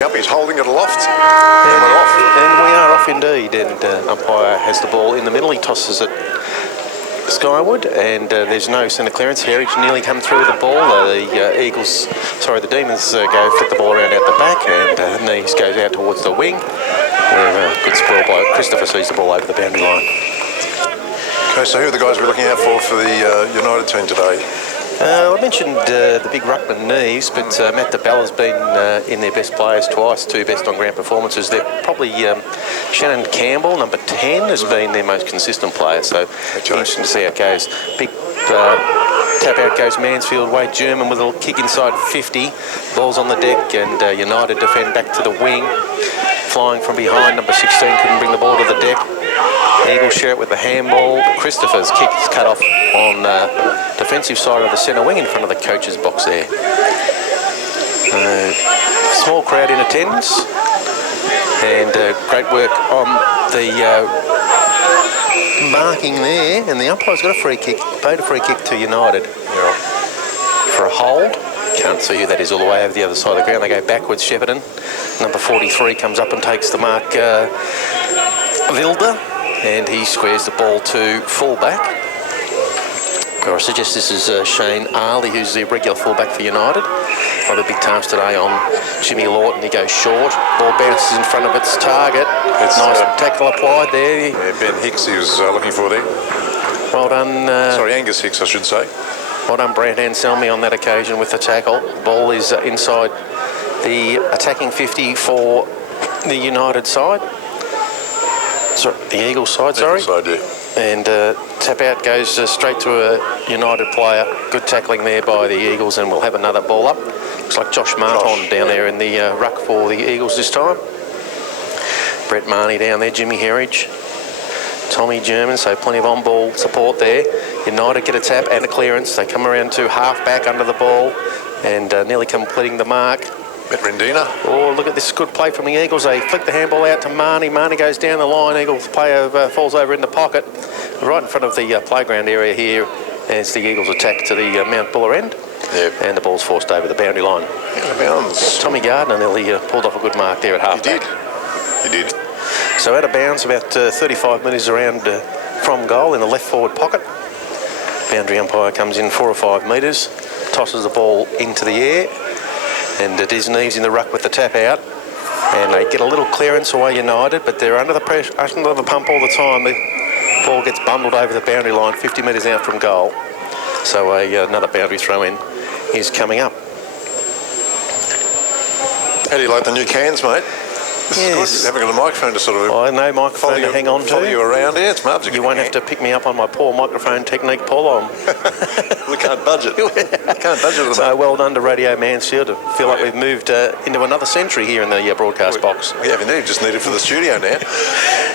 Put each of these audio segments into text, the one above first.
Up, he's holding it aloft. And we are off indeed, and umpire has the ball in the middle. He tosses it skyward, and there's no centre clearance. Heritage nearly come through with the ball. The Demons go flip the ball around out the back, and Neves goes out towards the wing. Where good spoil by Christopher sees the ball over the boundary line. Okay, so who are the guys we're looking out for the United team today? I mentioned the big ruckman Neves, but Matt DeBell has been in their best players twice, two best on ground performances. They're probably Shannon Campbell, number 10, has been their most consistent player, so interesting to see how it goes. Big tap out goes Mansfield, Wade German with a little kick inside 50, ball's on the deck, and United defend back to the wing. Flying from behind, number 16 couldn't bring the ball to the deck. Eagles share it with the handball. Christopher's kick is cut off on defensive side of the centre wing in front of the coach's box there. Small crowd in attendance, and great work on the marking there, and the umpire's got a free kick, paid a free kick to United for a hold. Can't see who that is all the way over the other side of the ground. They go backwards. Shepparton, number 43, comes up and takes the mark. Vilda, and he squares the ball to fullback. I suggest this is Shane Arley, who's the regular fullback for United. One of the big times today on Jimmy Lawton. He goes short. Ball bounces in front of its target. It's nice tackle applied there. Yeah, Ben Hicks he was looking for there. Well done. Sorry, Angus Hicks, I should say. Well done, Brant Anselmi on that occasion with the tackle. Ball is inside the attacking 50 for the United side. Sorry, the Eagles side, sorry. Eagles side, yeah. And tap out goes straight to a United player. Good tackling there by the Eagles, and we'll have another ball up. Looks like Josh Marton down there in the ruck for the Eagles this time. Brett Marnie down there, Jimmy Heritage. Tommy German, so plenty of on-ball support there. United get a tap and a clearance. They come around to half-back under the ball and nearly completing the mark. Rendina. Oh, look at this good play from the Eagles. They flick the handball out to Marnie. Marnie goes down the line. Eagles player falls over in the pocket. Right in front of the playground area here as the Eagles attack to the Mount Buller end. Yep. And the ball's forced over the boundary line. Out of bounds. Tommy Gardner nearly pulled off a good mark there at half-back. He did. So out of bounds, about 35 metres around from goal in the left forward pocket. Boundary umpire comes in 4 or 5 metres, tosses the ball into the air, and it is Neves in the ruck with the tap out. And they get a little clearance away United, but they're under the pressure, under the pump all the time. The ball gets bundled over the boundary line 50 metres out from goal. So another boundary throw in is coming up. How do you like the new cans, mate? Yes. Haven't got a microphone to sort of... Oh, no microphone to hang on to. Follow you around here. It's marvellous. You won't have to pick me up on my poor microphone technique, Paul. We can't budget. We can't budget at the So moment. well done to Radio Mansfield. I feel like we've moved into another century here in the broadcast box. We have indeed. Just need it for the studio now.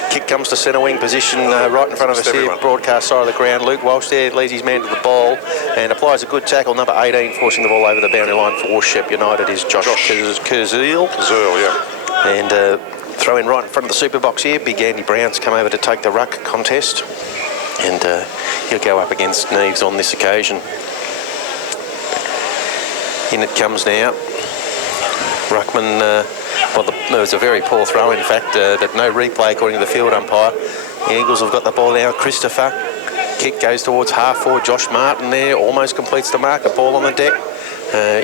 Kick comes to centre wing position right in front of us here, broadcast side of the ground. Luke Walsh there leads his man to the ball and applies a good tackle. Number 18 forcing the ball over the boundary line for Shep United is Josh Kurzil. Kurzil, yeah. And throw in right in front of the super box here. Big Andy Brown's come over to take the ruck contest, and he'll go up against Neves on this occasion. In it comes now. Ruckman, there was a very poor throw in fact, but no replay according to the field umpire. The Eagles have got the ball now. Christopher, kick goes towards half forward. Josh Martin there, almost completes the mark. A ball on the deck.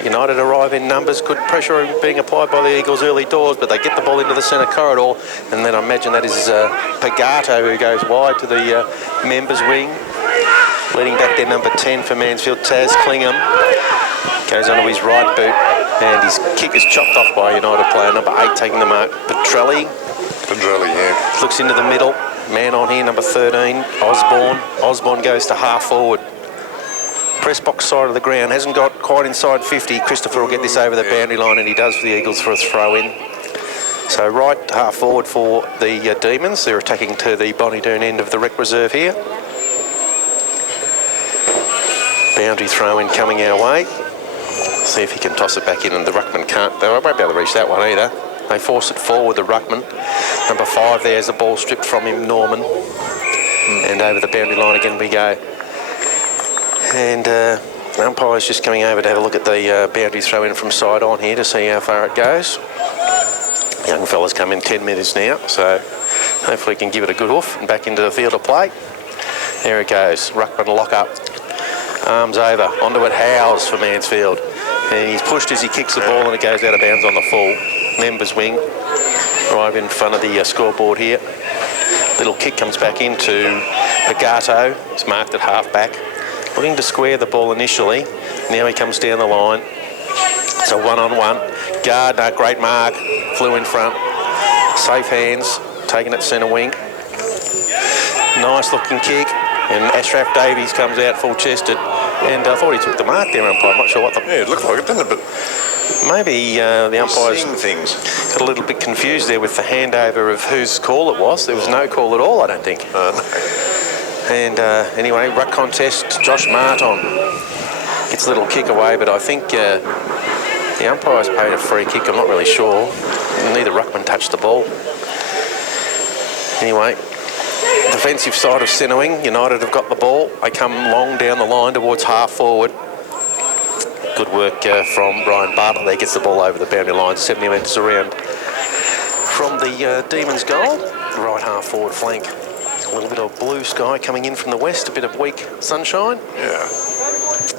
United arrive in numbers. Good pressure being applied by the Eagles early doors, but they get the ball into the centre corridor, and then I imagine that is Pagato who goes wide to the members' wing. Leading back there, number 10 for Mansfield, Taz Klingham. Goes onto his right boot, and his kick is chopped off by a United player, number 8 taking the mark. Petrelli, yeah. looks into the middle. Man on here, number 13, Osborne. Osborne goes to half forward. Press box side of the ground, hasn't got quite inside 50. Christopher will get this over the boundary line, and he does for the Eagles for a throw in. So right half forward for the Demons. They're attacking to the Bonnie Doon end of the rec reserve here. Boundary throw in coming our way. See if he can toss it back in, and the ruckman can't. They won't be able to reach that one either. They force it forward, the ruckman. Number 5 there's the ball stripped from him, Norman. And over the boundary line again we go. And Umpire's just coming over to have a look at the boundary throw in from side on here to see how far it goes. Young fella's come in 10 metres now, so hopefully he can give it a good hoof and back into the field of play. There it goes. Ruckman lock up. Arms over. Onto it. Howes for Mansfield. And he's pushed as he kicks the ball and it goes out of bounds on the full. Members wing. Right in front of the scoreboard here. Little kick comes back into Pagato. It's marked at half back. Looking to square the ball initially. Now he comes down the line. It's a one-on-one. Gardner, great mark. Flew in front. Safe hands. Taking it centre wing. Nice looking kick. And Ashraf Davies comes out full-chested. And I thought he took the mark there, umpire. I'm not sure what the... Yeah, it looked like it, didn't it? But maybe the umpires things. got a little bit confused there with the handover of whose call it was. There was no call at all, I don't think. No. And anyway, ruck contest, Josh Marton gets a little kick away, but I think the umpires paid a free kick. I'm not really sure. Neither ruckman touched the ball. Anyway, defensive side of centre wing, United have got the ball. They come long down the line towards half forward. Good work from Brian Bartlett. There gets the ball over the boundary line, 70 metres around from the Demons' goal. Right half forward flank. A little bit of blue sky coming in from the west, a bit of weak sunshine. Yeah.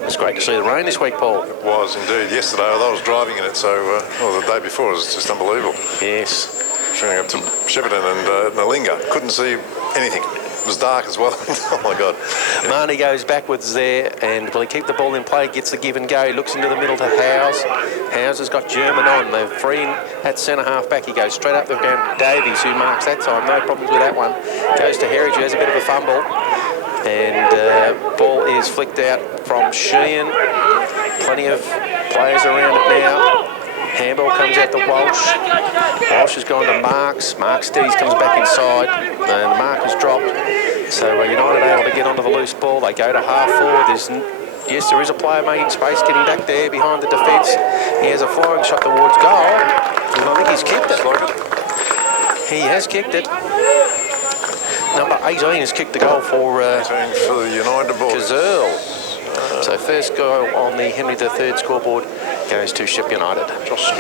It's great to see the rain this week, Paul. It was indeed. Yesterday, I was driving in it, so the day before, it was just unbelievable. Yes. Showing up to Shepparton and Nalinga, couldn't see anything. It was dark as well. Oh my God. Marnie goes backwards there, and will he keep the ball in play? Gets the give and go. He looks into the middle to Howes. Howes has got German on. They're free at centre half back. He goes straight up the ground. Davies, who marks that time, no problems with that one. Goes to Herridge, who has a bit of a fumble. And ball is flicked out from Sheehan. Plenty of players around it now. Handball comes out to Walsh. Walsh has gone to Marks. Marks steadies, comes back inside. And the mark is dropped. So United able to get onto the loose ball. They go to half forward. Yes, there is a player making space, getting back there behind the defence. He has a flying shot towards goal. And I think he's kicked it. He has kicked it. Number 18 has kicked the goal for the United boys. Kazerl. So first goal on the Henry III scoreboard goes to Shep United. Josh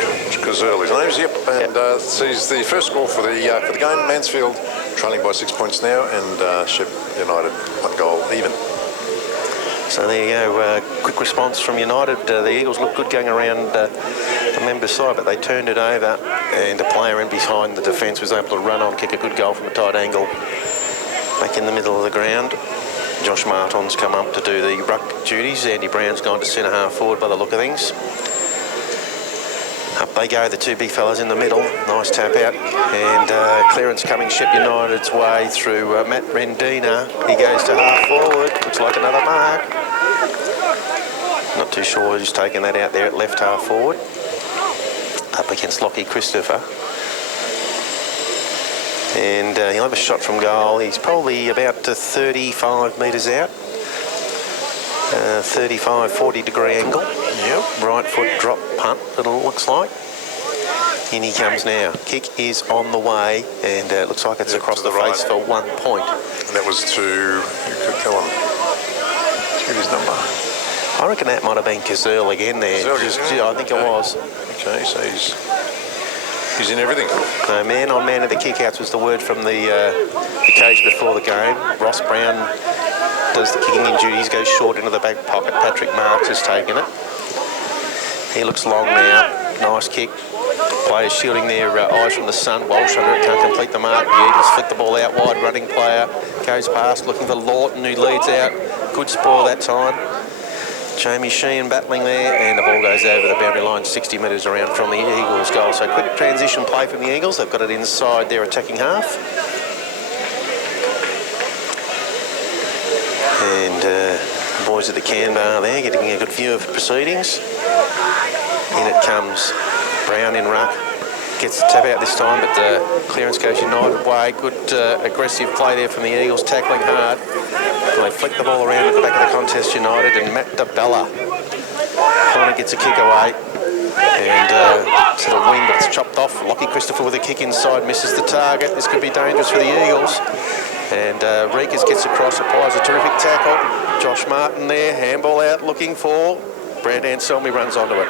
Kazerl, his name's, yep. And sees the first score for the game. Mansfield trailing by 6 points now, and Shep United 1 goal even. So there you go, quick response from United. The Eagles looked good going around the members' side, but they turned it over, and a player in behind the defence was able to run on, kick a good goal from a tight angle. Back in the middle of the ground. Josh Marton's come up to do the ruck duties. Andy Brown's gone to centre half forward by the look of things. Up they go, the two big fellas in the middle. Nice tap out. And clearance coming Shep United's way through Matt Rendina. He goes to half forward. Looks like another mark. Not too sure who's taken that out there at left half forward. Up against Lockie Christopher. And he'll have a shot from goal. He's probably about 35 metres out. 35, 40 degree angle. Yep. Right foot drop punt, it looks like. In he comes now. Kick is on the way, and it looks like it's across the face for 1 point. And that was to, you could tell him, let's get his number. I reckon that might have been Kazerl again there. Yeah, I think it was. Okay, so he's in everything. No, man on man at the kickouts was the word from the coach before the game. Ross Brown does the kicking in duties, goes short into the back pocket. Patrick Marks has taken it. He looks long now. Nice kick. Players shielding their eyes from the sun. Walsh under it, can't complete the mark. The Eagles flick the ball out wide. Running player goes past, looking for Lawton, who leads out. Good spoil that time. Jamie Sheehan battling there, and the ball goes over the boundary line 60 metres around from the Eagles' goal. So quick transition play from the Eagles. They've got it inside their attacking half. And the boys at the can bar there getting a good view of proceedings. In it comes Brown in ruck. Gets the tap out this time, but the clearance goes United way. Good aggressive play there from the Eagles, tackling hard. And they flick the ball around at the back of the contest, United, and Matt DeBella finally gets a kick away. And to the wing, but it's chopped off. Lockie Christopher with a kick inside, misses the target. This could be dangerous for the Eagles. And Reekers gets across, applies a terrific tackle. Josh Martin there, handball out, looking for. Brad Anselmi runs onto it.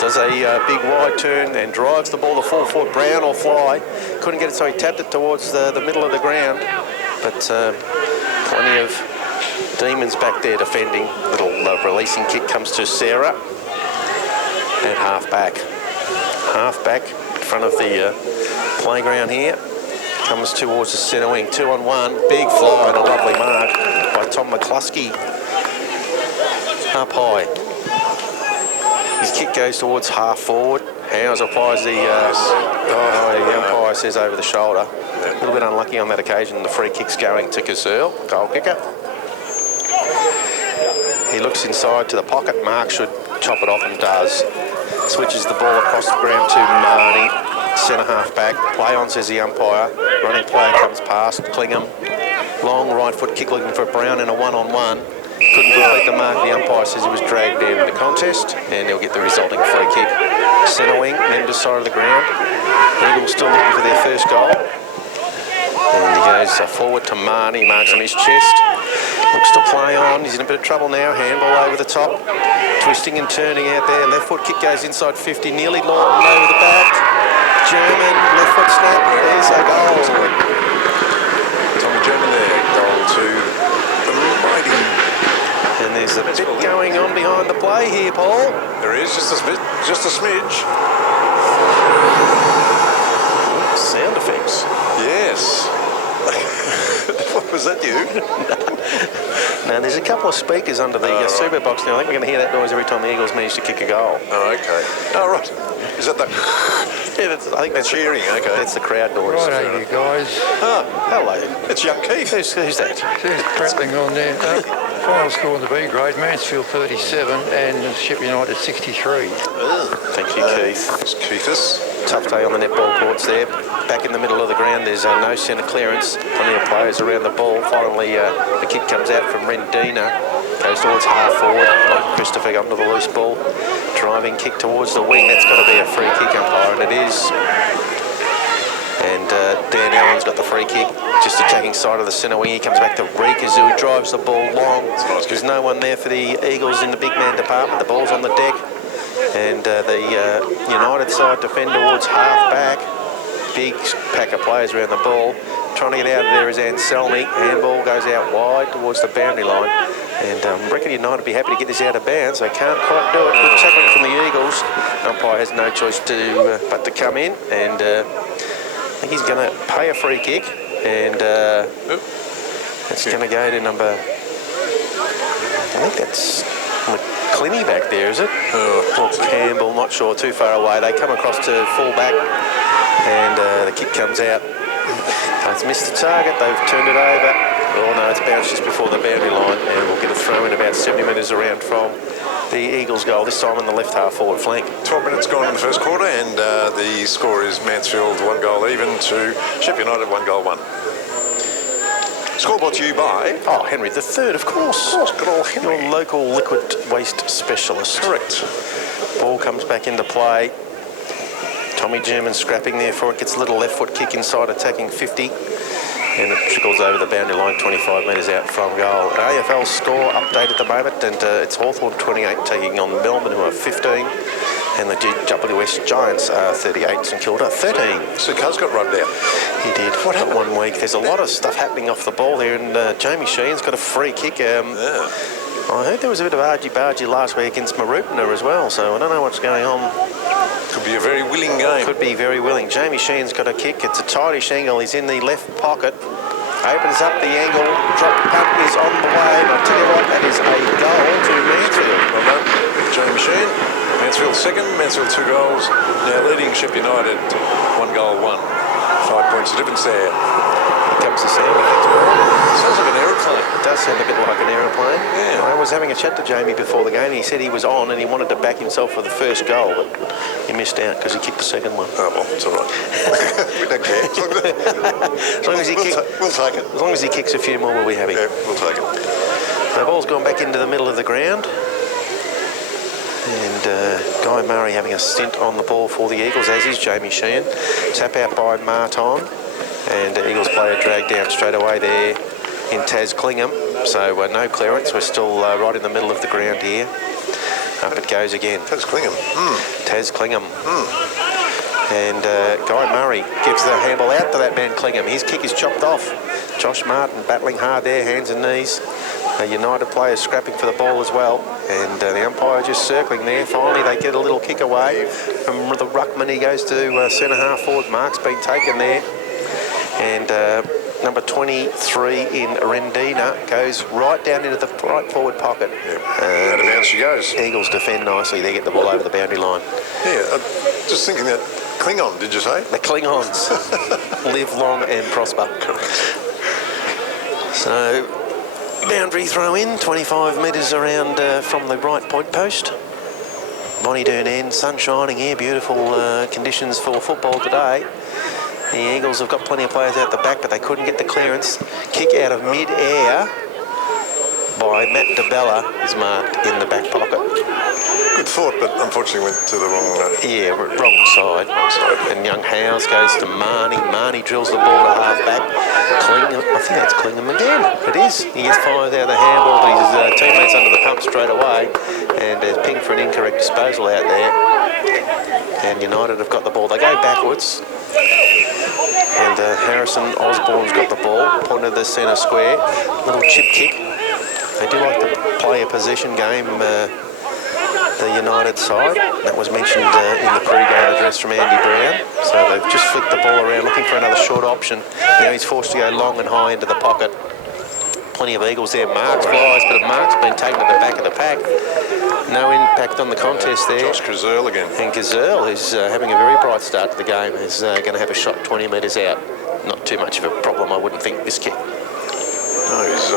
Does a big wide turn and drives the ball to 4 foot. Brown or fly. Couldn't get it, so he tapped it towards the middle of the ground. But plenty of demons back there defending. Little releasing kick comes to Sarah. And half back. Half back in front of the playground here. Comes towards the centre wing. 2 on 1. Big fly and a lovely mark by Tom McCluskey. Up high. His kick goes towards half forward. Howes applies the umpire says over the shoulder. A little bit unlucky on that occasion. The free kick's going to Kazurl, goal kicker. He looks inside to the pocket. Mark should chop it off and does. Switches the ball across the ground to Marnie. Centre half back. Play on, says the umpire. Running player comes past. Clingham. Long right foot kick looking for Brown in a 1-on-1. Couldn't complete the mark. The umpire says he was dragged down in the contest, and he'll get the resulting free kick. Centre wing, Mendes side of the ground. Eagles still looking for their first goal. And he goes forward to Marnie. Marks on his chest. Looks to play on. He's in a bit of trouble now. Handball over the top. Twisting and turning out there. Left foot kick goes inside 50. Nearly Lawton over the back. German, left foot snap. There's a goal. Tommy German there. Goal to the mighty. And there's a bit going on behind the play here, Paul. There is just a bit, just a smidge. Sound effects. Yes. Was that you? Now, there's a couple of speakers under the super box now. I think we're going to hear that noise every time the Eagles manage to kick a goal. Oh, okay. Oh, right. Is that the... Yeah, I think that's cheering, okay. That's the crowd noise. Righto, you guys. Oh, hello. It's young Keith. Who's that? There's prattling on there. Final score in the B grade, Mansfield 37 and Ship United 63. Thank you, Keith. It's Keithus. Tough day on the netball courts there. Back in the middle of the ground, there's no centre clearance. Plenty of players around the ball. Finally, the kick comes out from Rendina. Goes towards half forward. Christopher got into the loose ball. Driving kick towards the wing. That's got to be a free kick, umpire, and it is. And Dan Allen's got the free kick. Just attacking side of the centre wing. He comes back to Reekers, who drives the ball long. There's no one there for the Eagles in the big man department. The ball's on the deck. And the United side defend towards half back. Big pack of players around the ball. Trying to get out of there is Anselmi. Handball goes out wide towards the boundary line. And I reckon United would be happy to get this out of bounds. They can't quite do it. Good tackling from the Eagles. Umpire has no choice but to come in. And I think he's going to pay a free kick. And it's going to go to number... I think that's McClinney back there, is it? Or Campbell, not sure. Too far away. They come across to full back. And the kick comes out. It's missed the target. They've turned it over. Oh no, it's bounced just before the boundary line, and we'll get a throw in about 70 metres around from the Eagles' goal, this time on the left half forward flank. 12 minutes gone in the first quarter, and the score is Mansfield 1 goal even to Shep United 1 goal 1. Score brought to you by... Oh, Henry III, of course. Good old Henry. Your local liquid waste specialist. Correct. Ball comes back into play. Tommy German scrapping there for it, gets a little left foot kick inside, attacking 50. And it trickles over the boundary line 25 metres out from goal. An AFL score update at the moment, and it's Hawthorn 28 taking on Melbourne, who are 15. And the GWS Giants are 38, St Kilda 13. So Cuz got rubbed out. He did. What happened? 1 week. There's a lot of stuff happening off the ball there, and Jamie Sheen's got a free kick. I heard there was a bit of argy-bargy last week against Marupna as well, so I don't know what's going on. Could be a very willing game. Could be very willing. Jamie Sheen's got a kick. It's a tightish angle. He's in the left pocket. Opens up the angle. Drop punt is on the way. And I tell you what, that is a goal to Mansfield. Well done, Jamie Sheen. Mansfield second. Mansfield 2 goals. Now leading Shep United 1 goal 1. 5 points difference there. Here comes the sound effects. Sounds like an aeroplane. It does sound a bit like an aeroplane. Yeah. I was having a chat to Jamie before the game. He said he was on and he wanted to back himself for the first goal, but he missed out because he kicked the second one. Oh, well, it's all right. We don't care. As long as he we'll take it. As long as he kicks a few more, we'll be happy. Yeah, we'll take it. The ball's gone back into the middle of the ground. And Guy Murray having a stint on the ball for the Eagles, as is Jamie Sheehan. Tap out by Martin. And the Eagles player dragged down straight away there in Taz Clingham. So no clearance. We're still right in the middle of the ground here. Up it goes again. Taz Clingham. Taz Clingham. And Guy Murray gives the handball out to that man Clingham. His kick is chopped off. Josh Martin battling hard there, hands and knees. United players scrapping for the ball as well. And the umpire just circling there. Finally, they get a little kick away from the ruckman. He goes to centre half forward. Mark's been taken there. And number 23 in Rendina goes right down into the right forward pocket. Out of bounds she goes. Eagles defend nicely. They get the ball over the boundary line. Yeah, just thinking that Klingon, did you say? The Klingons live long and prosper. So, boundary throw in, 25 metres around from the right point post. Bonnie Doon end, sun shining here, beautiful conditions for football today. The Eagles have got plenty of players out the back, but they couldn't get the clearance. Kick out of mid-air by Matt DeBella is marked in the back pocket. Good thought, but unfortunately went to the wrong... wrong side. And young Howes goes to Marnie. Marnie drills the ball to half-back. Clingham, I think that's Clingham again. It is. He gets fired out of the handball, but his teammates under the pump straight away. And there's pinged for an incorrect disposal out there. And United have got the ball. They go backwards. And Harrison Osborne's got the ball, pointed to the centre square. Little chip kick. They do like to play a possession game, the United side. That was mentioned in the pre-game address from Andy Brown. So they've just flicked the ball around, looking for another short option. Now he's forced to go long and high into the pocket. Plenty of Eagles there. Marks flies, but Mark's been taken to the back of the pack. No impact on the contest there. Josh Gazelle again. And Gazelle, who's having a very bright start to the game, is going to have a shot 20 metres out. Not too much of a problem, I wouldn't think, this kick. No, he's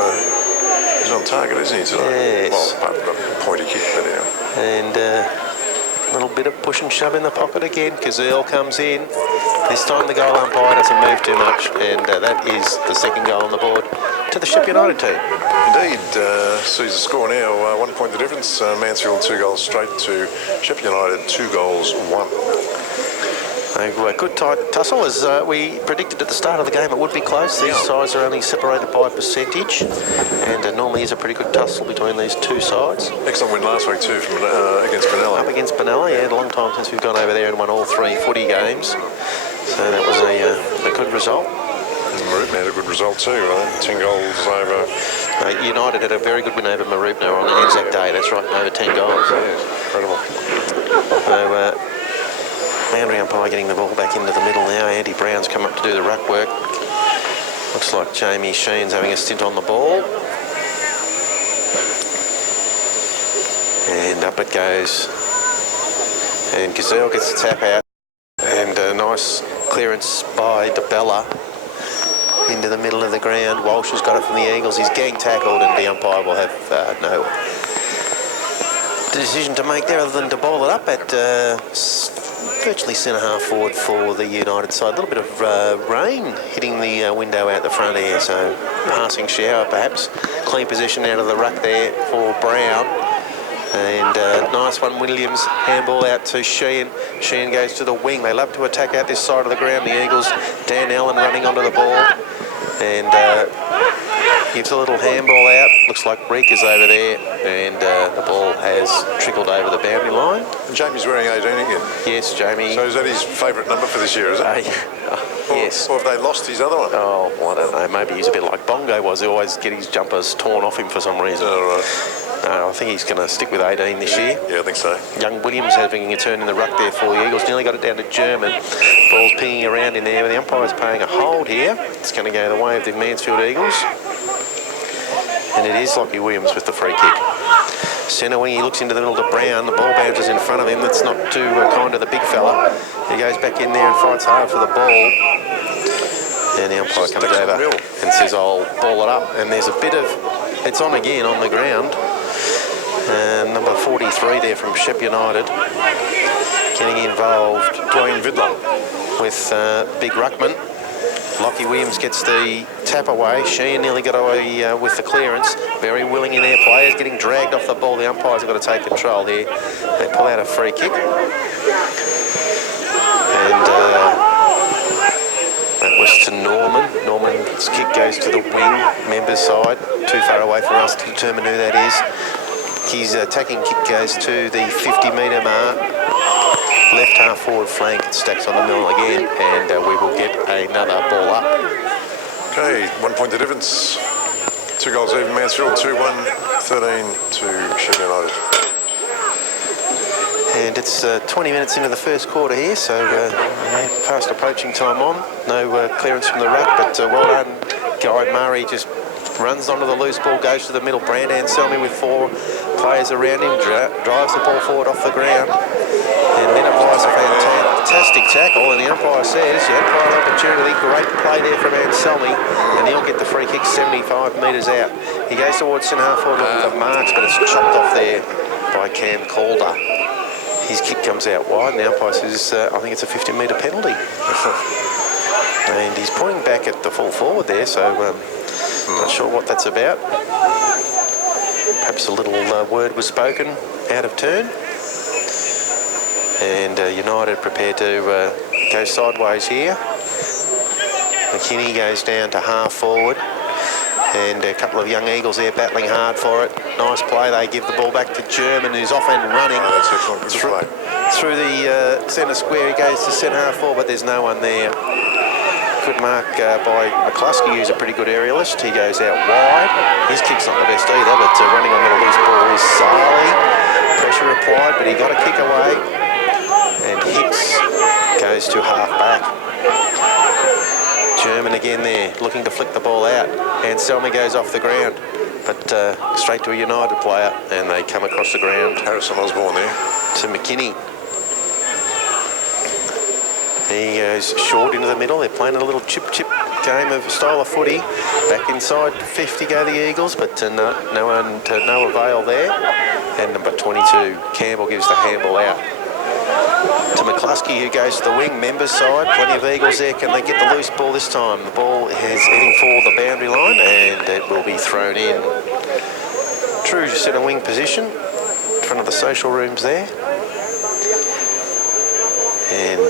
on target, isn't he, today? Yes. Well, apart from a pointy kick, but yeah. And a little bit of push and shove in the pocket again. Gazelle comes in. This time the goal umpire doesn't move too much, and that is the second goal on the board to the Sheffield United team. Indeed, sees the score now, 1 point the difference. Mansfield 2 goals straight to Sheffield United 2 goals 1. A good tight tussle, as we predicted at the start of the game. It would be close. These sides are only separated by a percentage, and normally is a pretty good tussle between these two sides. Excellent win last week too from against Benalla. Up against Benalla, yeah, a long time since we've gone over there and won all 3 footy games. So that was a good result. Marupna had a good result too, 10 goals over. United had a very good win over Marupna on Anzac Day. That's right, over 10 goals. Yeah, incredible. So, boundary umpire getting the ball back into the middle now. Andy Brown's come up to do the ruck work. Looks like Jamie Sheen's having a stint on the ball. And up it goes. And Gazelle gets the tap out. And a nice clearance by DeBella into the middle of the ground. Walsh has got it from the Eagles. He's gang tackled, and the umpire will have no decision to make there other than to ball it up at virtually centre half forward for the United side. A little bit of rain hitting the window out the front here, so passing shower perhaps. Clean possession out of the ruck there for Brown. And nice one, Williams. Handball out to Sheehan. Sheehan goes to the wing. They love to attack out this side of the ground, the Eagles. Dan Allen running onto the ball. And gives a little handball out. Looks like Reek is over there. And the ball has trickled over the boundary line. And Jamie's wearing 18 again. Yes, Jamie. So is that his favourite number for this year, is it? Yes. Or have they lost his other one? Oh, well, I don't know. Maybe he's a bit like Bongo was. He always get his jumpers torn off him for some reason. Oh, right. I think he's going to stick with 18 this year. Yeah, I think so. Young Williams having a turn in the ruck there for the Eagles. Nearly got it down to German. Ball's pinging around in there. The umpire's paying a hold here. It's going to go the way of the Mansfield Eagles. And it is Lockie Williams with the free kick. Centre wing, he looks into the middle to Brown. The ball bounces in front of him. That's not too kind of the big fella. He goes back in there and fights hard for the ball. And the umpire comes over and says, I'll ball it up. And there's a bit of... It's on again on the ground. Number 43 there from Shep United getting involved. Dwayne Vidler with Big Ruckman. Lockie Williams gets the tap away. Sheehan nearly got away with the clearance. Very willing in their players, getting dragged off the ball. The umpires have got to take control here. They pull out a free kick. And that Weston Norman. Norman's kick goes to the wing, members side. Too far away for us to determine who that is. His attacking kick goes to the 50-metre mark. Left half forward flank, stacks on the middle again, and we will get another ball up. Okay, 1 point the difference. 2 goals even, Mansfield 2-1, 13 to Sheffield United. And it's 20 minutes into the first quarter here, so fast approaching time on. No clearance from the ruck, but well done. Guy Murray just runs onto the loose ball, goes to the middle. Brand Anselmi with 4 players around him, drives the ball forward off the ground, and then applies a fantastic tackle. And the umpire says, yeah, quite an opportunity, great play there from Anselmi, and he'll get the free kick 75 metres out. He goes towards centre half forward with Marks, but it's chopped off there by Cam Calder. His kick comes out wide, and the umpire says, I think it's a 50-metre penalty. And he's pointing back at the full forward there, so not sure what that's about. Perhaps a little word was spoken out of turn. And United prepared to go sideways here. McKinney goes down to half forward. And a couple of young Eagles there battling hard for it. Nice play. They give the ball back to German, who's off and running. Oh, that's excellent. Good play. Through the centre square, he goes to centre half forward, but there's no one there. Good mark by McCluskey, who's a pretty good aerialist. He goes out wide. His kick's not the best either, but running on the loose ball is Sarley. Pressure applied, but he got a kick away. And Hicks goes to half back. German again there, looking to flick the ball out. Anselmi goes off the ground, but straight to a United player, and they come across the ground. Harrison Osborne there. To McKinney. He goes short into the middle. They're playing a little chip-chip game of style of footy. Back inside 50 go the Eagles, but no avail there. And number 22, Campbell, gives the handball out to McCluskey, who goes to the wing, members side. Plenty of Eagles there. Can they get the loose ball this time? The ball is heading for the boundary line, and it will be thrown in. True centre wing position in front of the social rooms there. And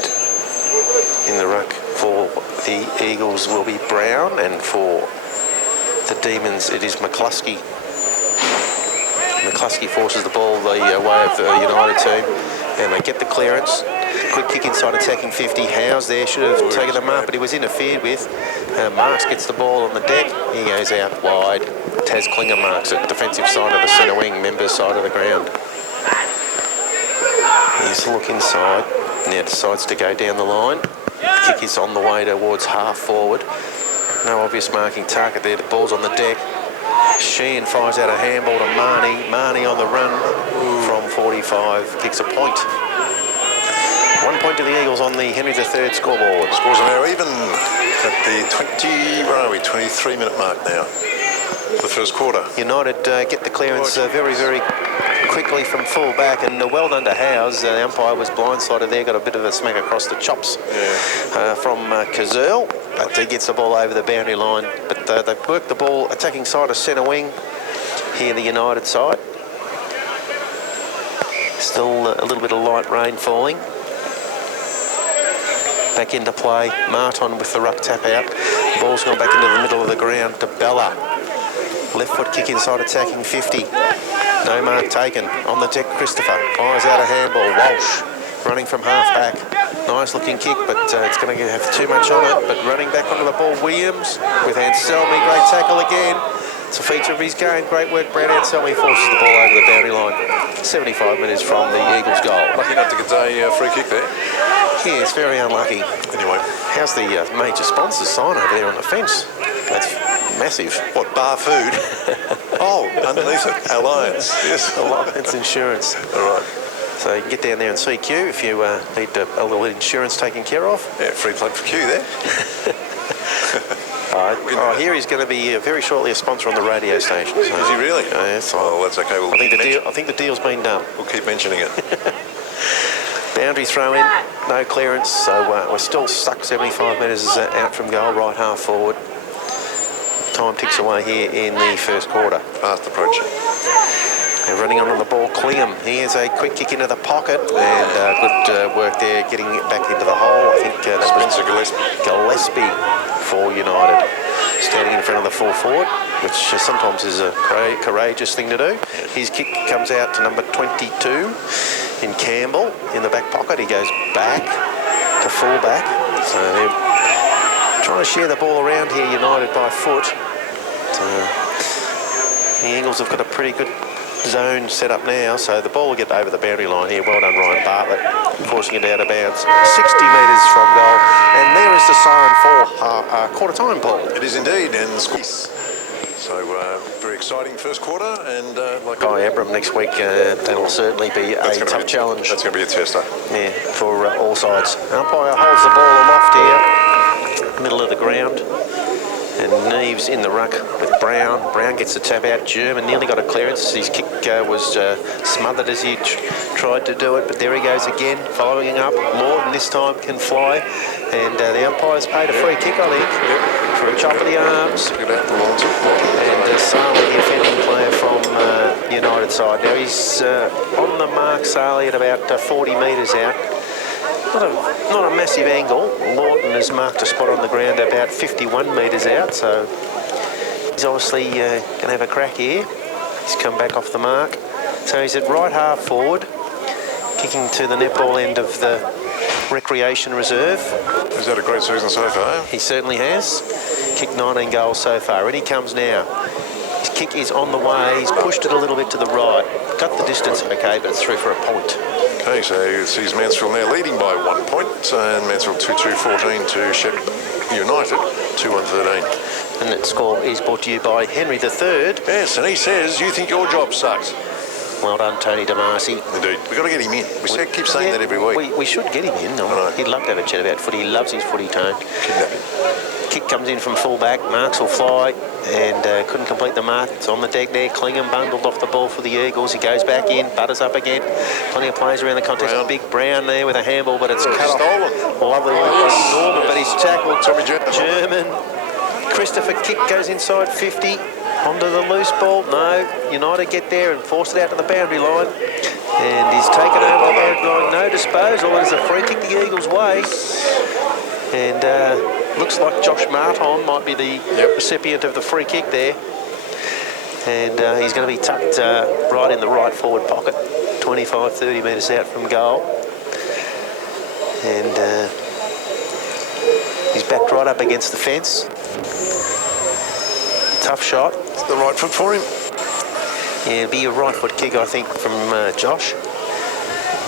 in the ruck for the Eagles will be Brown, and for the Demons it is McCluskey. McCluskey forces the ball the way of the United team, and they get the clearance. Quick kick inside attacking 50. Howes there, should have taken the mark, but he was interfered with. Marks gets the ball on the deck. He goes out wide. Taz Klinger marks it. Defensive side of the centre wing, members side of the ground. Here's a look inside. Now decides to go down the line. Kick is on the way towards half forward. No obvious marking target there. The ball's on the deck. Sheehan fires out a handball to Marnie. Marnie on the run from 45. Kicks a point. 1 point to the Eagles on the Henry III scoreboard. Scores are now even at the 23-minute mark now for the first quarter. United get the clearance very, very quickly from full back, and well done to Howes. The umpire was blindsided there, got a bit of a smack across the chops from Kazerl, but he gets the ball over the boundary line. But they've worked the ball attacking side of centre wing here, the United side. Still a little bit of light rain falling. Back into play, Martin with the ruck tap out. Ball's gone back into the middle of the ground to Bella. Left foot kick inside attacking 50. No mark taken. On the deck, Christopher fires out a handball. Walsh running from half back. Nice looking kick, but it's going to have too much on it. But running back onto the ball, Williams with Anselmi. Great tackle again. It's a feature of his game. Great work, Brad Anselmi forces the ball over the boundary line. 75 metres from the Eagles' goal. Lucky not to get a free kick there. Yeah, it's very unlucky. Anyway. How's the major sponsor sign over there on the fence? That's massive. What, bar food? Oh, underneath it, Alliance. Yes. Alliance Insurance. All right. So you can get down there and see Q if you need a little insurance taken care of. Yeah, free plug for Q there. Here he's going to be very shortly a sponsor on the radio station. So, is he really? Yes. Oh, that's okay. I think the deal's been done. We'll keep mentioning it. Boundary throw in, no clearance, so we're still stuck 75 metres out from goal, right half forward. Time ticks away here in the first quarter. Fast approaching. They're running on the ball. Clingham, he has a quick kick into the pocket, and good work there getting it back into the hole. I think that was Gillespie for United, standing in front of the full forward, which sometimes is a courageous thing to do. His kick comes out to number 22 in Campbell in the back pocket. He goes back to full back. So they're trying to share the ball around here, United by foot. The Eagles have got a pretty good zone set up now, so the ball will get over the boundary line here. Well done, Ryan Bartlett, forcing it out of bounds. 60 metres from goal, and there is the siren for quarter time, Paul. It is indeed, and so very exciting first quarter, and like Guy Abram next week, that'll certainly be a tough challenge. That's going to be a tester. Yeah, for all sides. Umpire holds the ball aloft here, middle of the ground. And Neves in the ruck with Brown. Brown gets the tap out. German nearly got a clearance. His kick was smothered as he tried to do it, but there he goes again, following up. Lawton this time can fly, and the umpire's paid a free kick, I think, for a chop of the arms. And Sali, the offending player from United side. Now he's on the mark, Sali, at about 40 metres out. Not a massive angle. Lawton has marked a spot on the ground about 51 metres out, so he's obviously going to have a crack here. He's come back off the mark. So he's at right half forward, kicking to the netball end of the recreation reserve. He's had a great season so far. He certainly has. Kicked 19 goals so far. In he comes now. His kick is on the way. He's pushed it a little bit to the right. Got the distance okay, but it's through for a point. Okay, so it sees Mansfield now leading by 1 point, and Mansfield 2-2-14 to Shep United 2-1-13. And that score is brought to you by Henry III. Yes, and he says, you think your job sucks. Well done, Tony Damasi. Indeed. We've got to get him in. We keep saying that every week. We should get him in. He'd love to have a chat about footy. He loves his footy tone. Kidnap him. Kick comes in from full-back. Marks will fly and couldn't complete the mark. It's on the deck there. Clingham bundled off the ball for the Eagles. He goes back in, butters up again. Plenty of players around the contest. Brown. Big Brown there with a handball, but it's cut off. Stolen. Lovely work by Norman, but he's tackled. Tommy German. Christopher kick goes inside 50. Onto the loose ball. No. United get there and force it out to the boundary line. And he's taken over the boundary line. No disposal. It's a free kick the Eagles' way. And looks like Josh Marton might be the recipient of the free kick there. And he's going to be tucked right in the right forward pocket, 25, 30 metres out from goal. And he's backed right up against the fence. Tough shot. It's the right foot for him. Yeah, it'll be a right foot kick, I think, from Josh.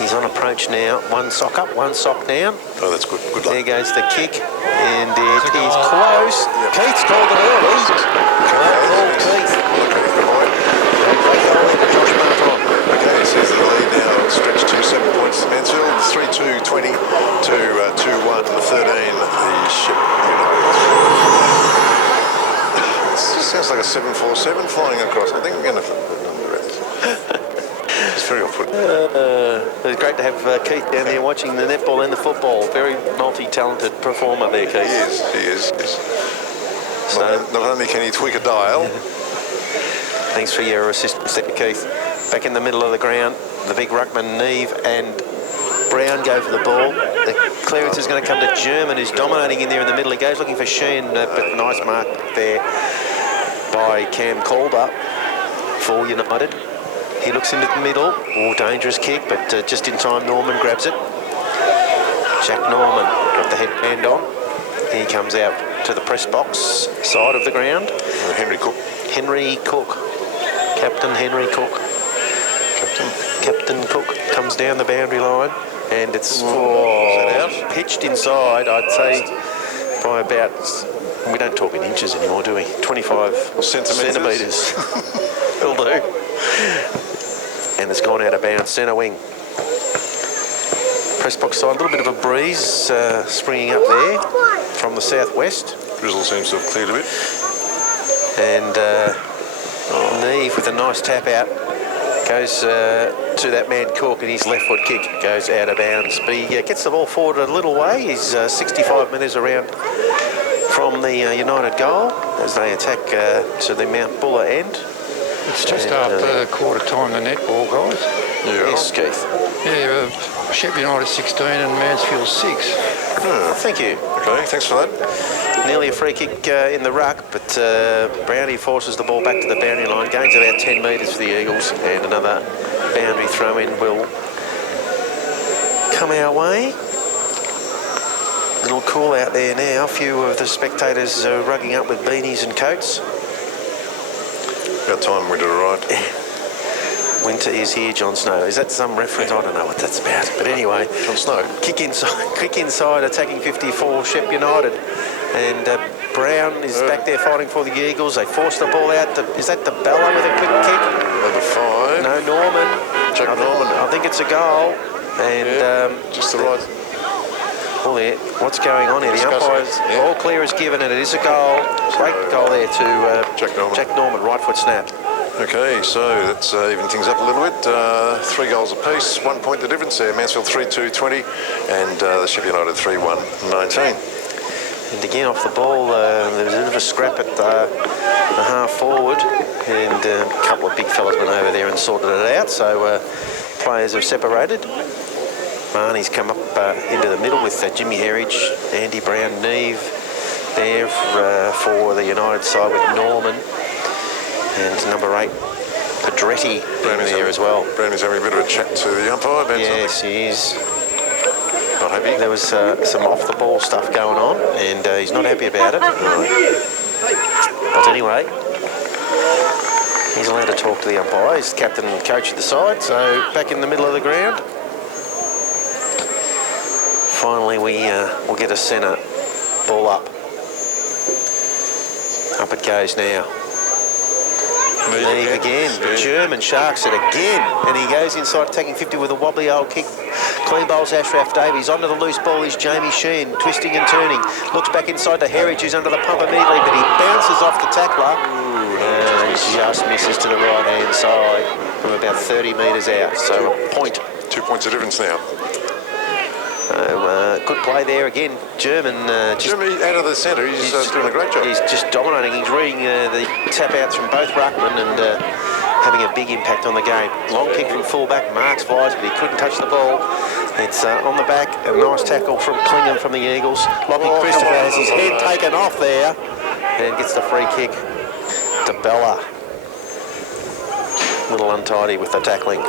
He's on approach now. One sock up, one sock down. Oh, that's good. Good luck. There goes the kick. And it is close. Yep. Keith's called it early. Keith. Josh Marton. Okay, so the lead now stretched to 7 points. Mansfield 3-2-20 to 2-1-13. The Shep United. This sounds like a 747 flying across. I think we're going to. It's very off-putting. It's great to have Keith down there watching the netball and the football. Very multi-talented performer there, Keith. He is. So, not only can he tweak a dial. Thanks for your assistance there, Keith. Back in the middle of the ground, the big ruckman, Neve and Brown go for the ball. The clearance is going to come to German, who's dominating in there in the middle. He goes looking for Sheen, but nice mark there by Cam Calder for United. He looks into the middle. Oh, dangerous kick, but just in time, Norman grabs it. Jack Norman got the headband on. He comes out to the press box side of the ground. Henry Cook. Henry Cook. Captain Henry Cook. Captain Cook comes down the boundary line, and it's pitched inside, I'd say, by about, we don't talk in inches anymore, do we? 25 centimetres. Will do. And it's gone out of bounds, centre wing. Press box side, a little bit of a breeze springing up there from the southwest. Drizzle seems to have cleared a bit. And Neve with a nice tap out goes to that man Cook, and his left foot kick goes out of bounds. But he gets the ball forward a little way. He's 65 metres around from the United goal as they attack to the Mount Buller end. It's just And, after quarter time, the netball, guys. Yeah. Yes, Keith. Yeah, Shep United 16 and Mansfield 6. Thank you. Okay, thanks for that. Nearly a free kick in the ruck, but Brownie forces the ball back to the boundary line. Gains about 10 metres for the Eagles, and another boundary throw-in will come our way. Little cool out there now. A few of the spectators are rugging up with beanies and coats. About time we did it right. Winter is here, Jon Snow. Is that some reference? I don't know what that's about. But anyway, Jon Snow. Kick inside, attacking 54, Shep United. And Brown is back there fighting for the Eagles. They force the ball out. Is that DeBella with a quick kick? Number 5. No, Norman. Jack Norman. I think it's a goal. And Just the right. well, there. What's going on here? The Discussing umpire's it, yeah. all clear is given, and it is a goal. Great goal there to Jack Norman. right foot snap. Okay, so that's even things up a little bit. 3 goals apiece, 1 point the difference there. Mansfield 3-2-20 and the Sheffield United 3-1-19. And again off the ball, there was a bit of a scrap at the half forward, and a couple of big fellas went over there and sorted it out, so players have separated. Marnie's come up into the middle with Jimmy Herridge, Andy Brown, Neve there for the United side with Norman, and number 8, Pedretti there as well. Brownie's having a bit of a chat to the umpire. Ben Yes, he is. not happy. There was some off-the-ball stuff going on, and he's not happy about it. But anyway, he's allowed to talk to the umpire. He's captain and coach of the side, so back in the middle of the ground. Finally, we'll get a centre ball up. Up it goes now. Neve again. The German sharks it again. And he goes inside attacking 50 with a wobbly old kick. Clean bowls Ashraf Davies. Onto the loose ball is Jamie Sheen, twisting and turning. Looks back inside to Herridge, who's under the pump immediately, but he bounces off the tackler. And just misses to the right-hand side from about 30 metres out. So a point. 2 points of difference now. Good play there again. German Jimmy out of the centre, he's doing a great job. He's just dominating. He's reading the tap-outs from both ruckmen and having a big impact on the game. Long kick from full-back. Marks flies, but he couldn't touch the ball. It's on the back. A nice tackle from Klingham from the Eagles. Lockie Christopher has his head taken off there and gets the free kick to Bella. Little untidy with the tackling.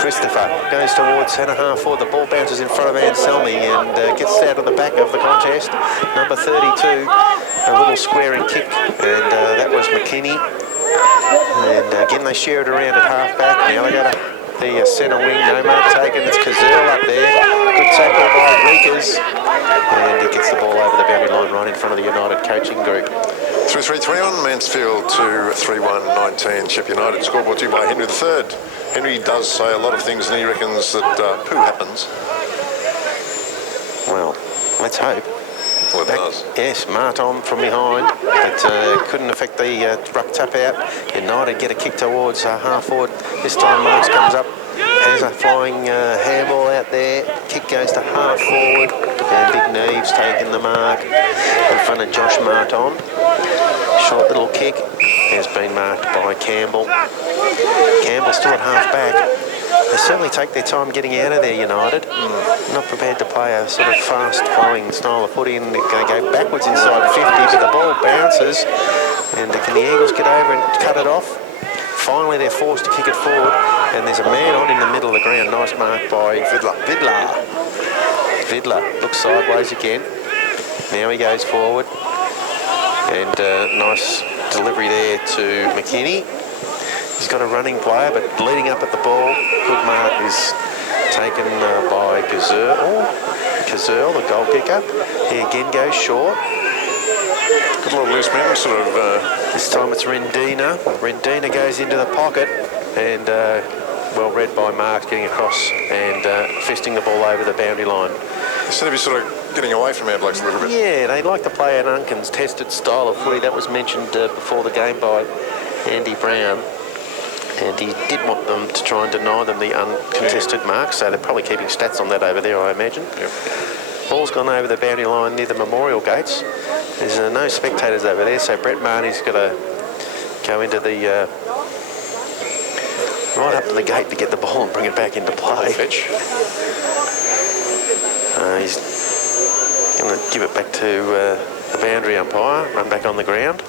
Christopher goes towards centre half forward. The ball bounces in front of Anselmi and gets out of the back of the contest. Number 32, a little squaring kick, and that was McKinney. And again, they share it around at half back. Now they go to the centre wing. No mark taken. It's Kazerl up there. Good tackle by Reekers. And he gets the ball over the boundary line right in front of the United coaching group. 3-3-21, Mansfield 2-3-1-19, Sheffield United. Scoreboard to you by Henry III. Henry does say a lot of things, and he reckons that poo happens. Well, let's hope. Well, it does. Yes, Martin from behind, but couldn't affect the ruck tap out. United get a kick towards half forward. This time Marks comes up, has a flying handball out there. Kick goes to half forward, and Big Neve's taking the mark in front of Josh Martin. Short little kick has been marked by Campbell. Campbell still at half back. They certainly take their time getting out of there, United. Not prepared to play a sort of fast-flowing style of footy, and they're going to go backwards inside 50, but the ball bounces. And can the Eagles get over and cut it off? Finally, they're forced to kick it forward, and there's a man on in the middle of the ground. Nice mark by Vidler looks sideways again. Now he goes forward, and nice delivery there to McKinney. He's got a running player, but leading up at the ball. Good mark is taken by Kazerl, the goal kicker. He again goes short. Good little loose man, sort of. This time it's Rendina. Rendina goes into the pocket, and well read by Marks, getting across and fisting the ball over the boundary line. Instead of sort of getting away from our blokes a little bit. Yeah, they like to play an uncontested style of footy. That was mentioned before the game by Andy Brown. And he did want them to try and deny them the uncontested marks, so they're probably keeping stats on that over there, I imagine. Yep. Ball's gone over the boundary line near the memorial gates. There's no spectators over there, so Brett Marnie's got to go into the right up to the gate to get the ball and bring it back into play. Fetch. He's going to give it back to the boundary umpire, run back on the ground,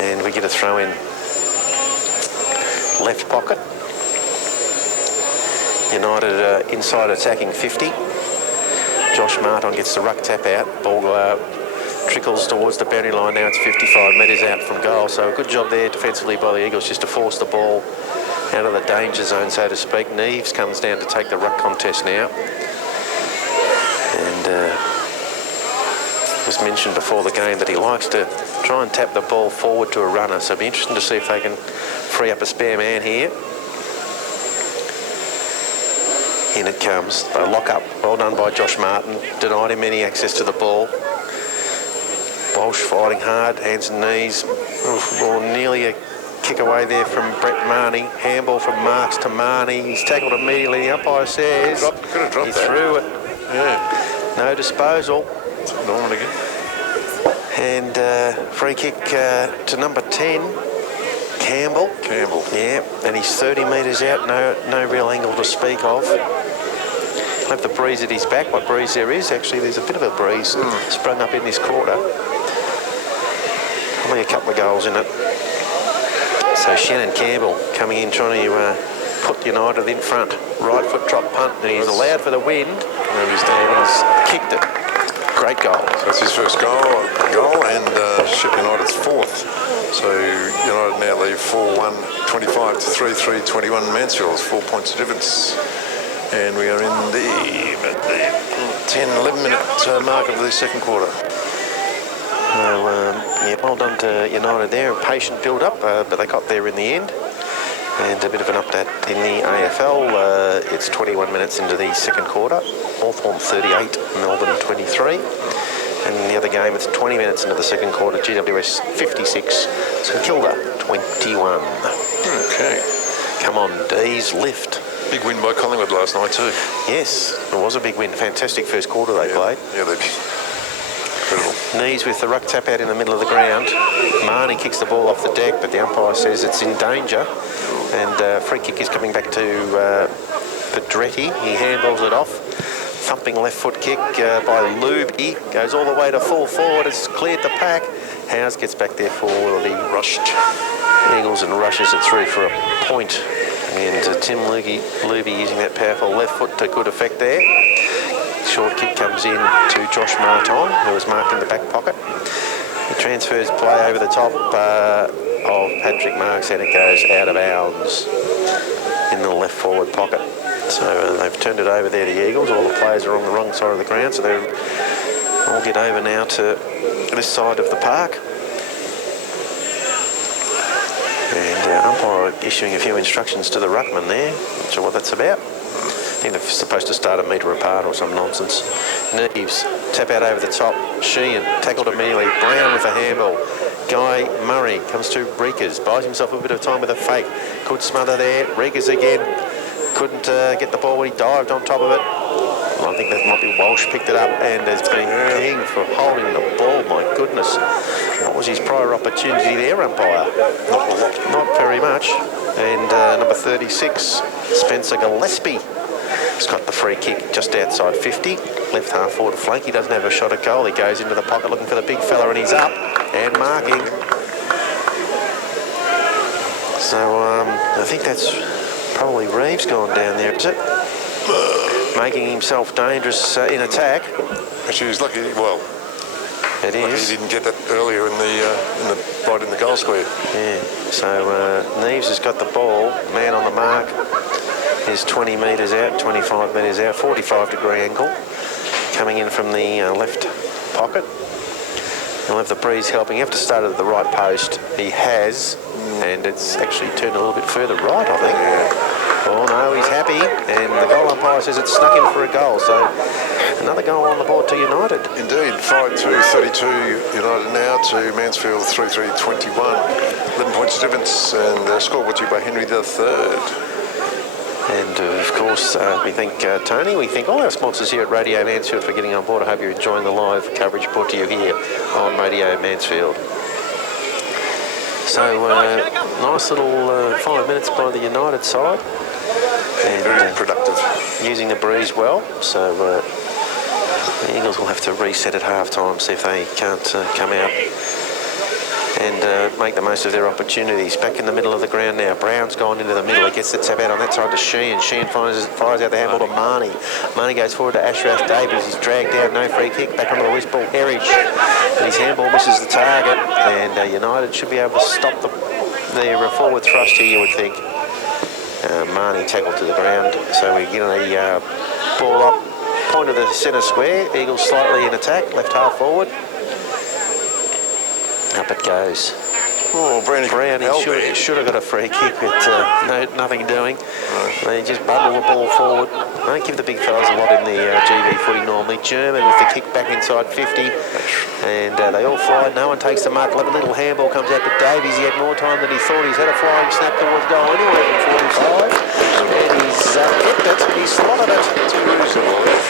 and we get a throw in left pocket. United inside attacking 50. Josh Martin gets the ruck tap out. Ball trickles towards the boundary line. Now it's 55 metres out from goal. So a good job there defensively by the Eagles just to force the ball out of the danger zone, so to speak. Neves comes down to take the ruck contest now. And it was mentioned before the game that he likes to try and tap the ball forward to a runner. So it'll be interesting to see if they can free up a spare man here. In it comes. A lock up. Well done by Josh Martin. Denied him any access to the ball. Walsh fighting hard, hands and knees. Well, nearly a kick away there from Brett Marnie. Handball from Marks to Marnie. He's tackled immediately. The umpire says Could have dropped he that. threw it. Yeah. No disposal. Norman again. And free kick to number 10. Campbell. Yeah, and he's 30 metres out. No real angle to speak of. He'll have the breeze at his back. What breeze there is? Actually, there's a bit of a breeze sprung up in this quarter. Probably a couple of goals in it. So Shannon Campbell coming in trying to put United in front. Right foot drop punt, and he's allowed for the wind. And he's kicked it. Great goal. So that's his first goal and Ship United's fourth. So United now leave 4-1, 25 to 3-3, 21 Mansfield, 4 points of difference. And we are in the 10-11 minute mark of the second quarter. Yeah, well done to United there. A patient build-up, but they got there in the end. And a bit of an update in the AFL. It's 21 minutes into the second quarter. Hawthorn 38, Melbourne 23. And the other game, it's 20 minutes into the second quarter. GWS 56, St Kilda 21. Okay. Come on, D's, lift. Big win by Collingwood last night too. Yes, it was a big win. Fantastic first quarter they played. Yeah, they did. Incredible. Knees with the ruck tap out in the middle of the ground. Marnie kicks the ball off the deck, but the umpire says it's in danger. And free kick is coming back to Pedretti. He handballs it off. Thumping left foot kick by Luby. Goes all the way to full forward. It's cleared the pack. Howes gets back there for the rushed Eagles and rushes it through for a point. And Tim Luby using that powerful left foot to good effect there. Short kick comes in to Josh Martin, who was marked in the back pocket. He transfers play over the top of Patrick Marks, and it goes out of bounds in the left forward pocket. So they've turned it over there, the Eagles. All the players are on the wrong side of the ground, so they'll all get over now to this side of the park. And umpire issuing a few instructions to the ruckman there. Not sure what that's about. I think they're supposed to start a metre apart or some nonsense. Neves, tap out over the top. Sheehan, tackled immediately. Brown with a handball. Guy Murray comes to Reekers, buys himself a bit of time with a fake. Could smother there. Reekers again. Couldn't get the ball when he dived on top of it. Well, I think that might be Walsh picked it up and has been pinged for holding the ball. My goodness. What was his prior opportunity there, umpire? Not a lot. Not very much. And number 36, Spencer Gillespie, has got the free kick just outside 50. Left half forward flank. He doesn't have a shot at goal. He goes into the pocket looking for the big fella, and he's up and marking. So I think that's probably Reeves gone down there, is it? Making himself dangerous in attack. Actually, he's lucky. Well, it is. He didn't get that earlier right in the goal square. Yeah. So Neves has got the ball. Man on the mark is 20 metres out, 25 metres out, 45-degree angle. Coming in from the left pocket. He'll have the breeze helping. You have to start at the right post. He has, and it's actually turned a little bit further right, I think. Oh no, he's happy, and the goal umpire says it's snuck in for a goal. So another goal on the board to United. Indeed, 5-2, 32 United now to Mansfield 3-3, 21. 11 points difference, and scored with you by Henry III. And of course, we thank Tony, we thank all our sponsors here at Radio Mansfield for getting on board. I hope you're enjoying the live coverage brought to you here on Radio Mansfield. So, nice little 5 minutes by the United side. And, Very productive. Using the breeze well. So, the Eagles will have to reset at half-time, see if they can't come out and make the most of their opportunities. Back in the middle of the ground now. Brown's gone into the middle. He gets the tap out on that side to Sheehan. Sheehan fires out the handball to Marnie. Marnie goes forward to Ashraf Davies. He's dragged out, no free kick. Back onto the whist ball, Herridge. And his handball misses the target. And United should be able to stop their forward thrust here, you would think. Marnie tackled to the ground. So we get a ball up. Point of the centre square. Eagles slightly in attack. Left half forward. Up it goes. Oh, Brownie should have got a free kick, but nothing doing. They just bundle the ball forward. Don't give the big fellas a lot in the GB footy normally. German with the kick back inside 50. And they all fly. No one takes the mark. A little handball comes out to Davies. He had more time than he thought. He's had a flying snap towards goal anyway from 45. And he's kept it. He slotted it.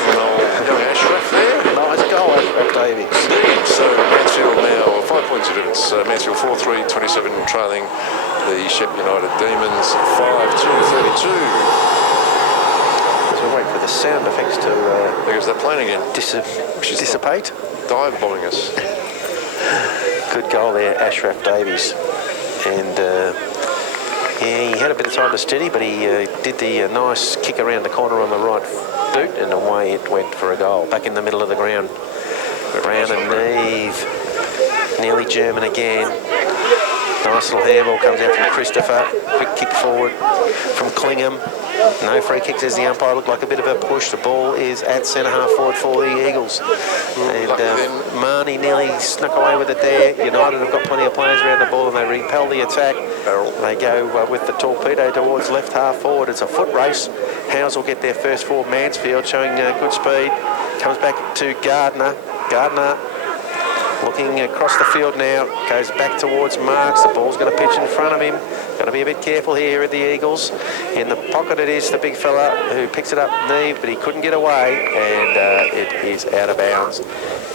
From young Ashraf there. Nice goal, Ashraf Davies. Indeed. So Mansfield now 5 points of difference. Mansfield 4-3-27 trailing the Shep United Demons 5-2-32. So wait for the sound effects to There goes that plane again. dissipate. Dive bombing us. Good goal there, Ashraf Davies. And yeah, he had a bit of time to steady, but he did the nice kick around the corner on the right boot, and away it went for a goal. Back in the middle of the ground. Brown and Neve. Nearly German again. Nice little handball comes out from Christopher. Quick kick forward from Clingham. No free kicks as the umpire. Looked like a bit of a push. The ball is at centre half forward for the Eagles. And Marnie nearly snuck away with it there. United have got plenty of players around the ball and they repel the attack. They go with the torpedo towards left half forward. It's a foot race. Howes will get there first for Mansfield, showing good speed. Comes back to Gardner. Gardner looking across the field now, goes back towards Marks. The ball's going to pitch in front of him. Got to be a bit careful here at the Eagles. In the pocket it is the big fella who picks it up, Neve, but he couldn't get away, and it is out of bounds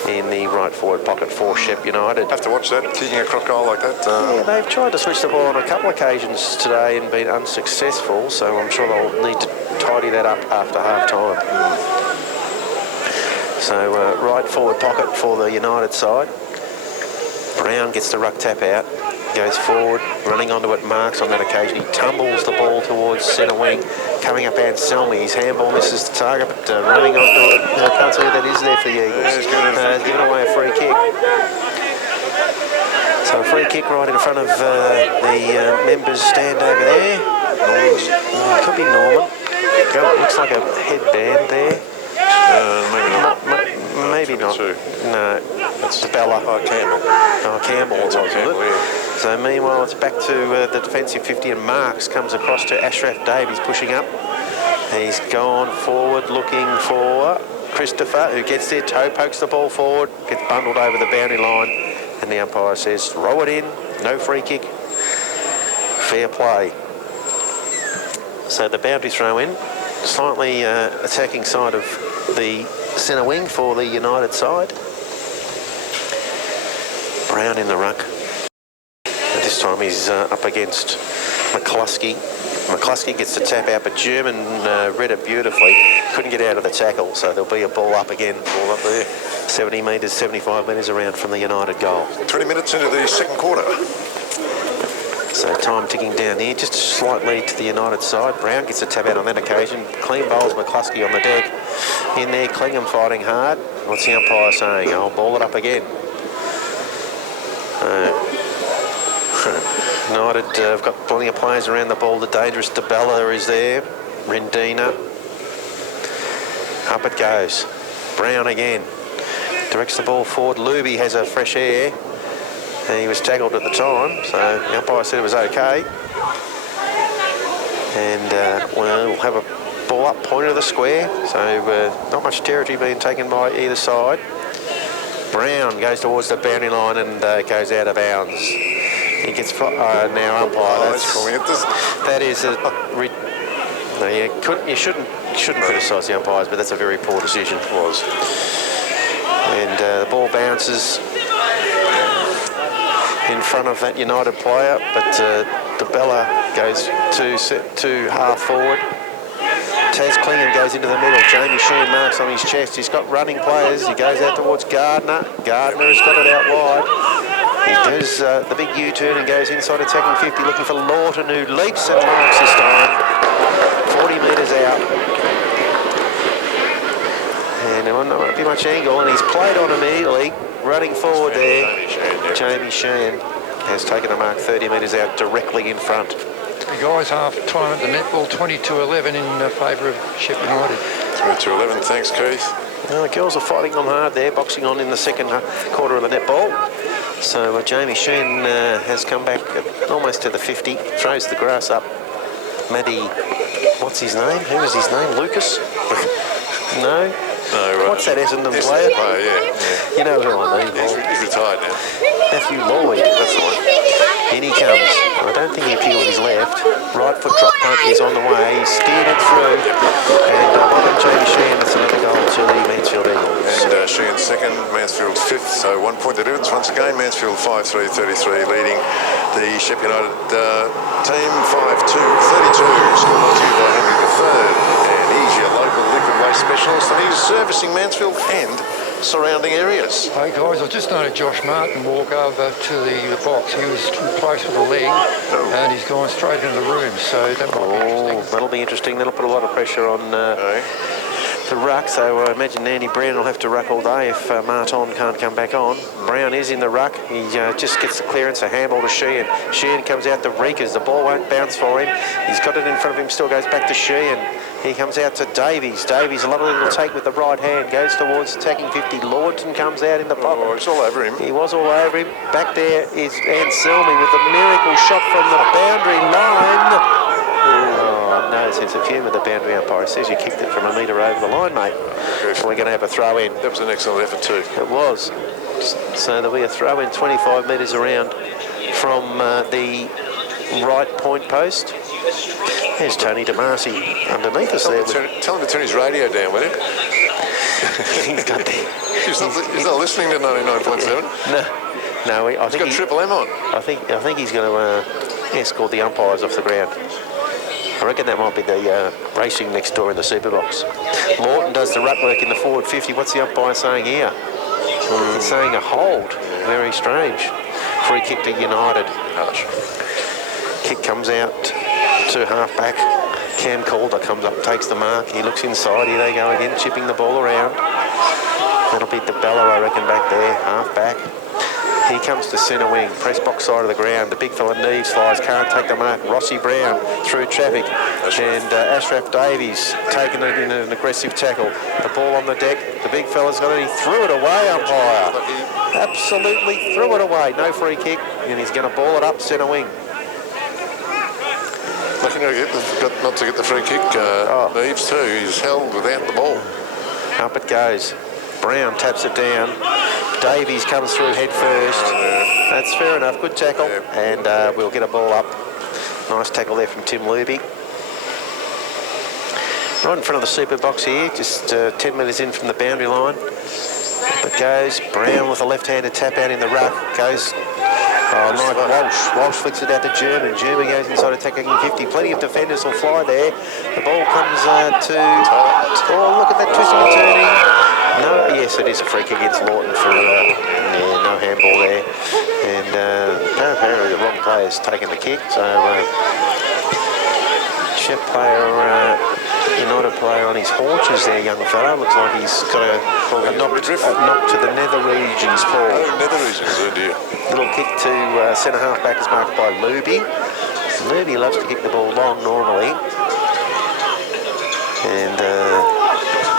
in the right forward pocket for Shep United. Have to watch that, kicking a crocodile like that. Yeah, they've tried to switch the ball on a couple of occasions today and been unsuccessful, so I'm sure they'll need to tidy that up after half-time. So right forward pocket for the United side. Brown gets the ruck tap out, goes forward, running onto it, Marks on that occasion. He tumbles the ball towards centre wing, coming up Anselmi. His handball misses the target, but running onto it. I can't see who that is there for the Eagles. Yeah, he's given away a free kick. So a free kick right in front of the members' stand over there. Could be Norman. Looks like a headband there. Maybe not. No, that's Bella. Campbell. Campbell. Yeah, it's on Campbell, yeah. So meanwhile, it's back to the defensive 50, and Marks comes across to Ashraf Davies, pushing up. He's gone forward, looking for Christopher, who gets there, toe pokes the ball forward, gets bundled over the boundary line, and the umpire says, throw it in, no free kick, fair play. So the boundary throw in, slightly attacking side of the centre wing for the United side. Brown in the ruck. And this time he's up against McCluskey. McCluskey gets the tap out, but German read it beautifully. Couldn't get out of the tackle, so there'll be a ball up again. Ball up there. 70 metres, 75 metres around from the United goal. 20 minutes into the second quarter. So time ticking down here, just a slight lead to the United side. Brown gets a tap out on that occasion. Clean bowls McCluskey on the deck. In there, Clingham fighting hard. What's the umpire saying? I'll ball it up again. United have got plenty of players around the ball. The dangerous DeBella is there. Rendina. Up it goes. Brown again. Directs the ball forward. Luby has a fresh air. He was tackled at the time, so the umpire said it was okay. And we'll have a ball up, point of the square, so not much territory being taken by either side. Brown goes towards the boundary line and goes out of bounds. He gets now umpire. That is No, you shouldn't criticise the umpires, but that's a very poor decision. It was. And the ball bounces in front of that United player, but DeBella goes to half forward. Taz Klingham goes into the middle. Jamie Sheehan marks on his chest. He's got running players. He goes out towards Gardner. Gardner has got it out wide. He does the big U-turn and goes inside attacking 50, looking for Lawton, who leaps and marks this time. 40 metres out. And there won't be much angle, and he's played on immediately. Running forward there, Jamie Sheehan has taken a mark 30 metres out directly in front. The guys half time at the netball, 22-11 in favour of Shep United. 22-11, thanks Keith. Well, the girls are fighting on hard there, boxing on in the second quarter of the netball. So Jamie Sheehan has come back almost to the 50, throws the grass up. Maddie, what's his name? Who is his name? Lucas? No? No, what's that Essendon player? Oh, yeah. You know who I mean. He's retired now. Matthew Lloyd. That's the one. In he comes. I don't think he peeled his left. Right foot drop punt is on the way. He's steered it through. And on Jamie Sheehan, that's another goal to the Mansfield Eagles. And Sheehan second, Mansfield fifth. So 1 point the difference. Once again, Mansfield 5-3-33 leading the Shep United team 5-2-32. Scored by Henry III. And he's your local liquid waste specialist. And he's servicing Mansfield and surrounding areas. Hey guys, I just noted Josh Martin walk over to the box. He was too close with the leg and he's gone straight into the room, so that might be interesting. That'll be interesting. That'll put a lot of pressure on the ruck, so I imagine Andy Brown will have to ruck all day if Martin can't come back on. Brown is in the ruck. He just gets the clearance, a handball to Sheehan. Sheehan comes out to Reekers. The ball won't bounce for him. He's got it in front of him, still goes back to Sheehan. He comes out to Davies. Davies, a lovely little take with the right hand, goes towards attacking 50. Lawton comes out in the pocket. Oh, it's all over him. He was all over him. Back there is Anselmi with the miracle shot from the boundary line. Oh, no sense of humour, the boundary umpire says you kicked it from a metre over the line, mate. We're going to have a throw in. That was an excellent effort too. It was. So there'll be a throw in 25 metres around from the right point post. There's Tony DeMasi underneath us there. Tell him to turn his radio down, will you? He's got the... He's not listening to 99.7. No, I He's think got Triple M on. I think he's going to escort the umpires off the ground. I reckon that might be the racing next door in the Superbox. Lawton does the ruck work in the forward 50. What's the umpire saying here? He's saying a hold. Very strange. Free kick to United. Kick comes out to half-back. Cam Calder comes up, takes the mark. He looks inside. Here they go again, chipping the ball around. That'll be DeBella, I reckon, back there, half-back. He comes to centre wing, press box side of the ground. The big fella Neves flies, can't take the mark. Rossi Brown through traffic. And Ashraf Davies taking it in an aggressive tackle. The ball on the deck. The big fella's got it. He threw it away, umpire. Absolutely threw it away. No free kick. And he's going to ball it up centre wing. Lucky not to get the free kick. Neves too. He's held without the ball. Up it goes. Brown taps it down. Davies comes through head first. That's fair enough. Good tackle. And we'll get a ball up. Nice tackle there from Tim Luby. Right in front of the super box here. Just 10 metres in from the boundary line. Up it goes. Brown with a left-handed tap out in the ruck. Goes... Mike Walsh. Walsh flicks it out to German. German goes inside attacking 50. Plenty of defenders will fly there. The ball comes to... Oh, look at that twisting and turning. No, yes, it is a free kick against Lawton for... no handball there. And apparently the wrong player's taken the kick. So, Shep player... United player on his haunches there, young fella. Looks like he's got a knock to the nether regions, Paul. Oh, nether regions, oh dear. Little kick to centre half back is marked by Luby. Luby loves to kick the ball long normally. And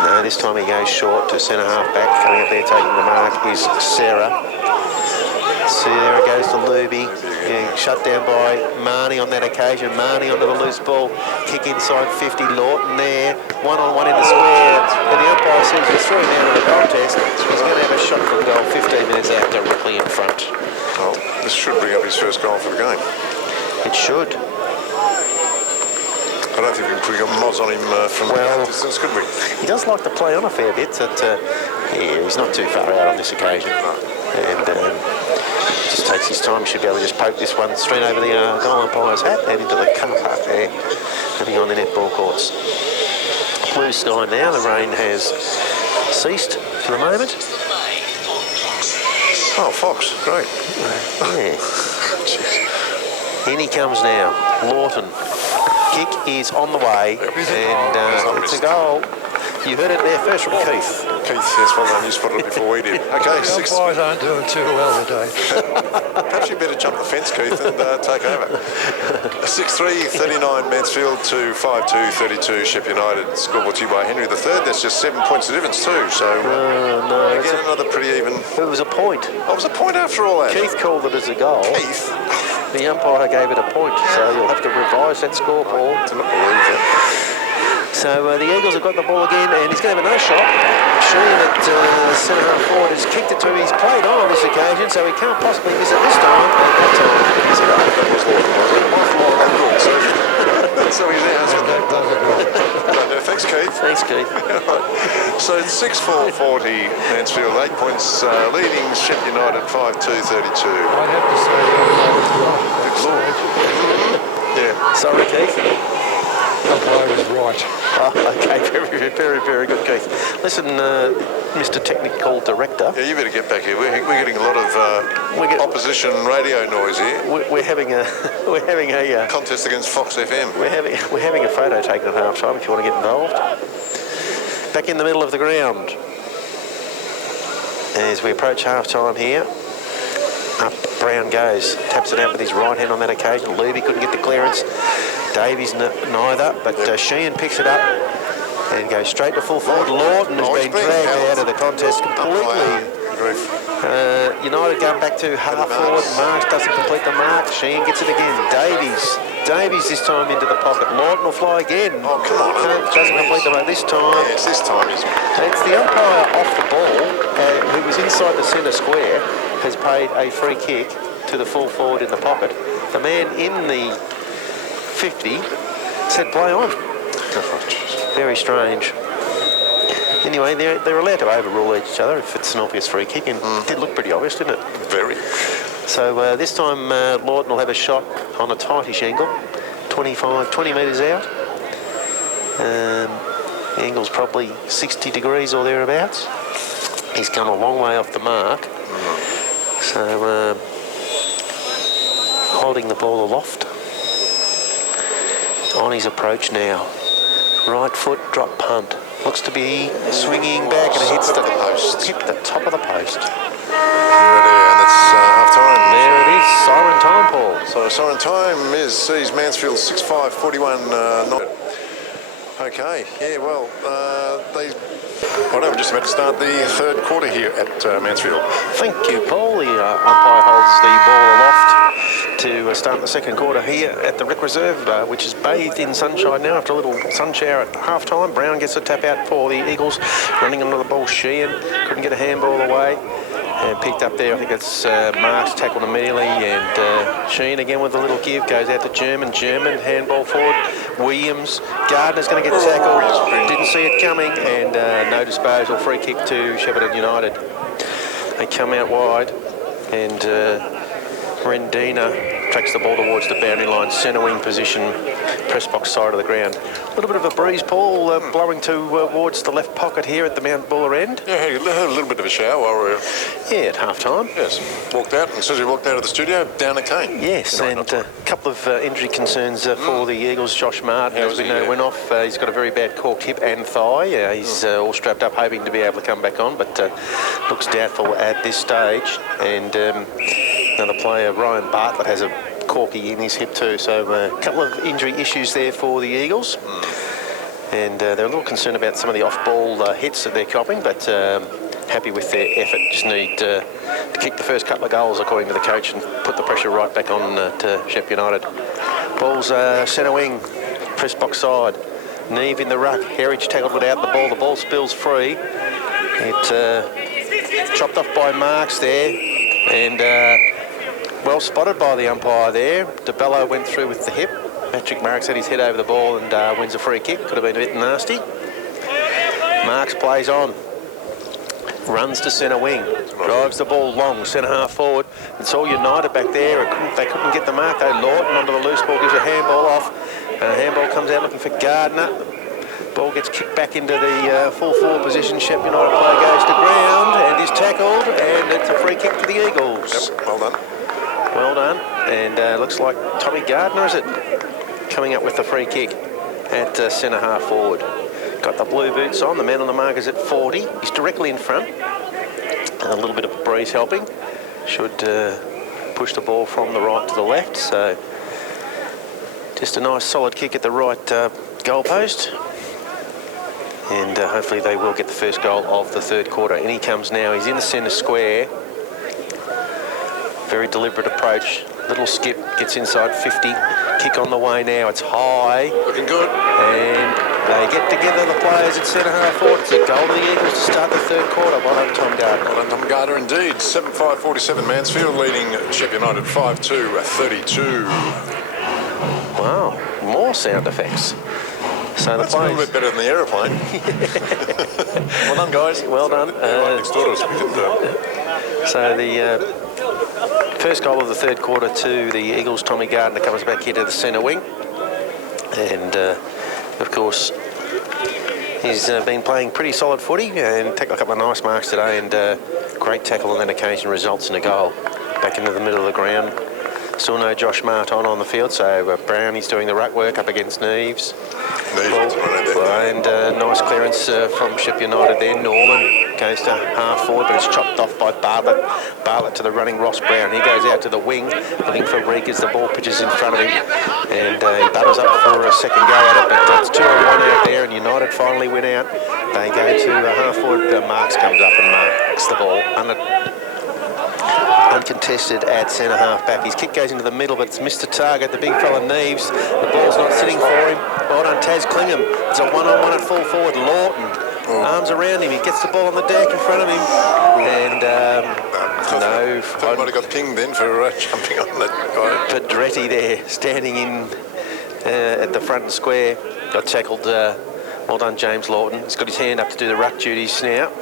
no, this time he goes short to centre half back. Coming up there taking the mark is Sarah. See, there it goes to Luby. Getting shut down by Marnie on that occasion. Marnie onto the loose ball. Kick inside 50. Lawton there. One-on-one in the square. And the umpire says he's through down in the contest. He's going to have a shot from goal 15 minutes out directly in front. Well, this should bring up his first goal for the game. It should. I don't think we got moz on him from Well, the distance, could we? He does like to play on a fair bit, but yeah, he's not too far out on this occasion. And just takes his time. He should be able to just poke this one straight over the goal umpire's hat and into the car park there, heading on the netball courts. Blue sky now. The rain has ceased for the moment. Oh, Fox, great. Yeah. In he comes now. Lawton. Kick is on the way, and it's a goal. You heard it there first from Keith. Keith, yes, well done. You spotted it before we did. Okay, The six. umpires aren't doing too well today. Perhaps you better jump the fence, Keith, and take over. 6-3, 39 Mansfield to 5-2, 32 Shep United. Scoreboard to you by Henry III. That's just 7 points of difference too. So No, again, another pretty even. it was a point. Oh, it was a point after all that. Keith called it as a goal. Keith. The umpire gave it a point, so you'll have to revise that score, Paul. I do not believe that. So the Eagles have got the ball again, and he's going to have a no shot. Sheehan at centre half forward has kicked it to him. He's played on this occasion, so he can't possibly miss it this time. And that time, he's a goal. That was Lawton, wasn't it? My fault, that good. So he now has no, thanks, Keith. Thanks, Keith. So it's 6-4-40 Mansfield, 8 points leading Shep United 5-2, 32. I'd have to say the umpire was right at that stage. Yeah. Sorry, Keith. The umpire was right. Oh, okay, very good, Keith. Listen, Mr. Technical Director. Yeah, you better get back here. We're getting a lot of opposition radio noise here. We're having a Contest against Fox FM. we're having a photo taken at half time if you want to get involved. Back in the middle of the ground as we approach half time here. Up Brown goes, taps it out with his right hand on that occasion. Luby couldn't get the clearance. Davies neither, but Sheehan picks it up and goes straight to full forward. Lawton has been dragged out of the contest completely. United going back to half forward. Marks doesn't complete the mark. Sheehan gets it again. Davies this time into the pocket. Lawton will fly again. Oh, come on. Doesn't complete the mark this time. Yes, this time is. It's the umpire off the ball, who was inside the centre square, has paid a free kick to the full forward in the pocket. The man in the 50 said play on. Very strange. Anyway, they're allowed to overrule each other if it's an obvious free kick, and it did look pretty obvious, didn't it? Very. So this time Lawton will have a shot on a tightish angle, 20 metres out. The angle's probably 60 degrees or thereabouts. He's gone a long way off the mark. So holding the ball aloft. On his approach now. Right foot drop punt. Looks to be swinging back and it hits the post. Hit the top of the post. And it's half time. There it is. Siren time, Paul. So siren time sees Mansfield 6-5, 41 not. Okay, yeah, well, we're just about to start the third quarter here at Mansfield. Thank you, Paul. The umpire holds the ball aloft to start the second quarter here at the Rec Reserve, which is bathed in sunshine now after a little sun shower at half time. Brown gets a tap out for the Eagles. Running under the ball, Sheehan couldn't get a handball away. And picked up there, I think it's Marks tackled immediately, and Sheehan again with a little give, goes out to German, handball forward, Williams, Gardner's going to get tackled, didn't see it coming, and no disposal, free kick to Shepparton United. They come out wide, and Rendina tracks the ball towards the boundary line, centre wing position, press box side of the ground. A little bit of a breeze, Paul, blowing towards the left pocket here at the Mount Buller end. Yeah, had a little bit of a shower while we were... Yeah, at half time. Yes, walked out, and as soon as we walked out of the studio, down it came. Yes, and a couple of injury concerns for the Eagles. Josh Martin, as we know, went off. He's got a very bad corked hip and thigh. He's all strapped up, hoping to be able to come back on, but looks doubtful at this stage. And another player, Ryan Bartlett, has a corky in his hip too, so a couple of injury issues there for the Eagles. And they're a little concerned about some of the off-ball hits that they're copping, but happy with their effort. Just need to kick the first couple of goals according to the coach and put the pressure right back on to Shep United. Ball's centre wing, press box side. Neve in the ruck, Heritage tackled without the ball spills free. It chopped off by Marks there, and well spotted by the umpire there. DeBello went through with the hip, Patrick Marks had his head over the ball and wins a free kick. Could have been a bit nasty. Marks plays on. Runs to centre wing. Drives the ball long, centre half forward. It's all United back there. They couldn't get the mark though. Lawton onto the loose ball, gives a handball off. Handball comes out looking for Gardner. Ball gets kicked back into the full forward position. Shep United player goes to ground and is tackled, and it's a free kick for the Eagles. Yep, well done. Well done. And looks like Tommy Gardner, is it, coming up with the free kick at centre half forward. Got the blue boots on. The man on the mark is at 40. He's directly in front. A little bit of a breeze helping. Should push the ball from the right to the left. So just a nice solid kick at the right goal post. And hopefully they will get the first goal of the third quarter. In he comes now. He's in the centre square. Very deliberate approach. Little skip, gets inside 50. Kick on the way now. It's high. Looking good. And they get together, the players at centre half forward. It's a goal to the Eagles to start the third quarter. Well done, Tom Gardner. Well done, Tom Gardner, indeed. 7-5-47 Mansfield leading Shep United 5-2-32. Wow, more sound effects. So That's the a little players... bit better than the aeroplane. Well done, guys. Well done. Right next door to us. We could, So the first goal of the third quarter to the Eagles. Tommy Gardner comes back here to the centre wing. And, of course, he's been playing pretty solid footy and taken a couple of nice marks today, and great tackle on that occasion results in a goal. Back into the middle of the ground. Still no Josh Martin on the field, so Brownie's doing the ruck work up against Neves. And nice clearance from Shep United there. Norman goes to half forward, but it's chopped off by Bartlett. Bartlett to the running Ross Brown. He goes out to the wing, looking for Reek as the ball pitches in front of him. And he butters up for a second go at it, but it's 2-1 out there, and United finally win out. They go to half forward. Marks comes up and marks the ball uncontested at centre half back. His kick goes into the middle, but it's missed the target. The big fella Neves. The ball's not sitting for him. Well done, Taz Clingham. It's a one-on-one at full forward. Lawton. Arms around him. He gets the ball on the deck in front of him. And no. I might have got pinged then for jumping on that guy. Pedretti there, standing in at the front square. Got tackled. Well done, James Lawton. He's got his hand up to do the ruck duties now.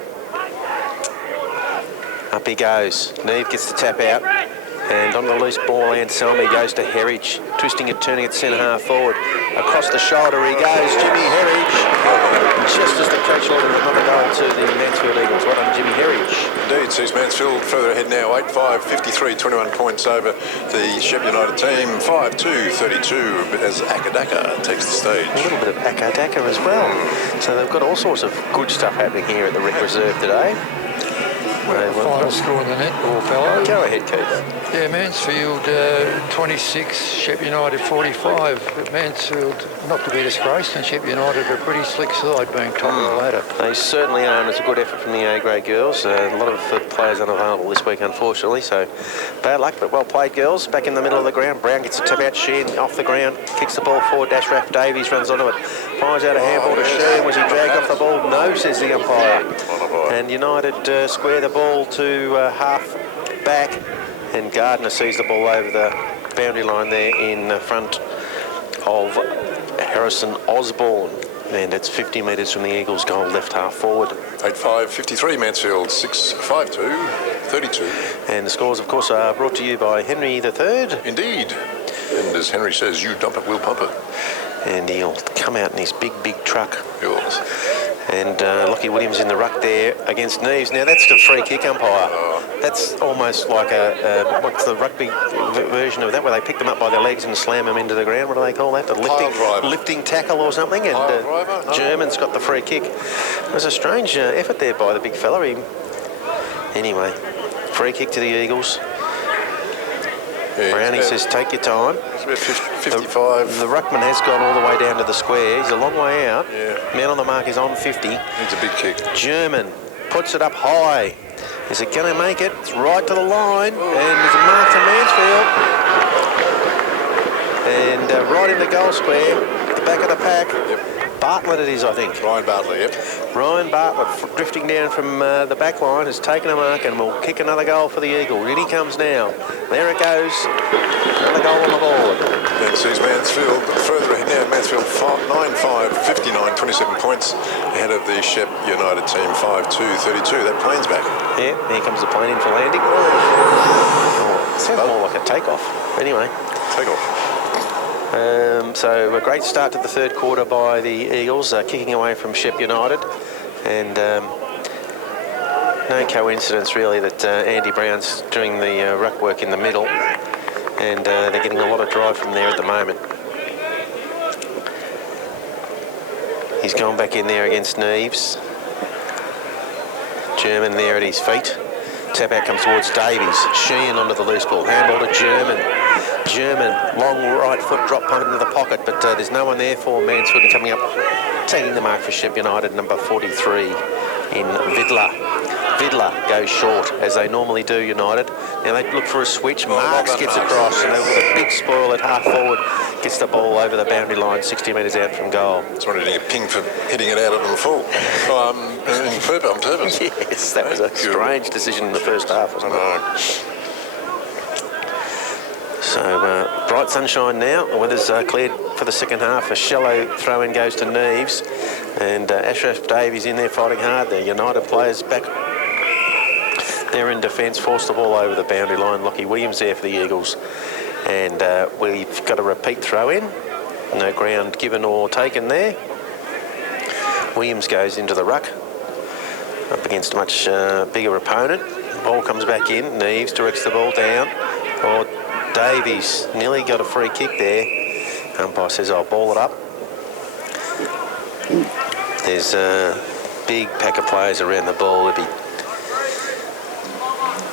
Up he goes. Neve gets the tap out. And on the loose ball, Anselmi goes to Herridge. Twisting it, turning it centre half forward. Across the shoulder he goes. Jimmy Herridge. Just as the coach ordered another goal to the Mansfield Eagles. Well done, Jimmy Herridge. Indeed, sees Mansfield further ahead now. 8-5, 53, 21 points over the Shep United team. 5-2, 32 as Akadaka takes the stage. A little bit of Akadaka as well. So they've got all sorts of good stuff happening here at the Rec Reserve today. Final score in the netball, fellow. Go ahead, Keith. Yeah, Mansfield 26, Shep United 45. Mansfield, not to be disgraced, and Shep United a pretty slick side being top of the ladder. They certainly are, and it's a good effort from the A-grade girls. A lot of players unavailable this week, unfortunately, so bad luck, but well played, girls. Back in the middle of the ground. Brown gets a tap out, Sheehan off the ground, kicks the ball forward, Dash Davies runs onto it, fires out a handball to Sheehan. Was he dragged off the ball? No, says the umpire. And United square the ball to half back, and Gardner sees the ball over the boundary line there in front of Harrison Osborne, and it's 50 metres from the Eagles' goal, left half forward. 8-5, 53 Mansfield, 6-5-2, 32. And the scores, of course, are brought to you by Henry III. Indeed. And as Henry says, you dump it, we'll pump it. And he'll come out in his big truck. Yours. And Lockie Williams in the ruck there against Neves. Now that's the free kick umpire. That's almost like what's the rugby version of that, where they pick them up by their legs and slam them into the ground. What do they call that? The lifting tackle or something. And No. German's got the free kick. It was a strange effort there by the big fella. Anyway, free kick to the Eagles. Yeah, Brownie says, take your time. It's about 55. The ruckman has gone all the way down to the square. He's a long way out. Yeah. Man on the mark is on 50. Needs a big kick. German puts it up high. Is it going to make it? It's right to the line. And there's a mark to Mansfield. And right in the goal square, at the back of the pack. Yep. Bartlett it is, I think. Ryan Bartlett, yep. Ryan Bartlett drifting down from the back line has taken a mark and will kick another goal for the Eagle. In he comes now. There it goes. Another goal on the board. Then sees Mansfield further ahead now. Mansfield 9-5, 59, 27 points ahead of the Shep United team 5-2, 32. That plane's back. Yeah, here comes the plane in for landing. Oh, sounds more like a takeoff. Anyway. Take off. So a great start to the third quarter by the Eagles, kicking away from Shep United, and no coincidence really that Andy Brown's doing the ruck work in the middle, and they're getting a lot of drive from there at the moment. He's gone back in there against Neves. German there at his feet. Tap out comes towards Davies. Sheehan onto the loose ball. Handball to German. German, long right foot drop punt into the pocket, but there's no one there for Mansfield coming up, taking the mark for Shep United, number 43 in Vidler. Vidler goes short, as they normally do, United. Now they look for a switch. Marks gets across, and with a big spoil at half forward, gets the ball over the boundary line, 60 metres out from goal. It's wanted to get pinged for hitting it out of the full. On purpose. Yes, that was a strange decision in the first half, wasn't it? So, bright sunshine now. The weather's cleared for the second half. A shallow throw-in goes to Neves. And Ashraf Davies in there fighting hard. The United players back there in defence, forced the ball over the boundary line. Lockie Williams there for the Eagles. And we've got a repeat throw-in. No ground given or taken there. Williams goes into the ruck, up against a much bigger opponent. Ball comes back in. Neves directs the ball down. Davies nearly got a free kick there. Umpire says, I'll ball it up. There's a big pack of players around the ball. There'd be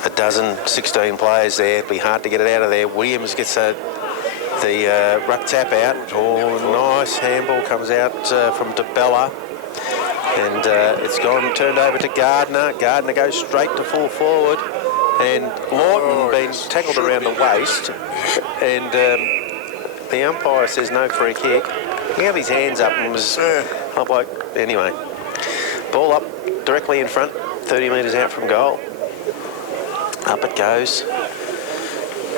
a dozen, 16 players there. It'd be hard to get it out of there. Williams gets the ruck tap out. Oh, nice handball comes out from DeBella. And it's turned over to Gardner. Gardner goes straight to full forward. And Lawton been tackled around the waist, and the umpire says no free kick. He had his hands up and was like, anyway. Ball up directly in front, 30 metres out from goal. Up it goes.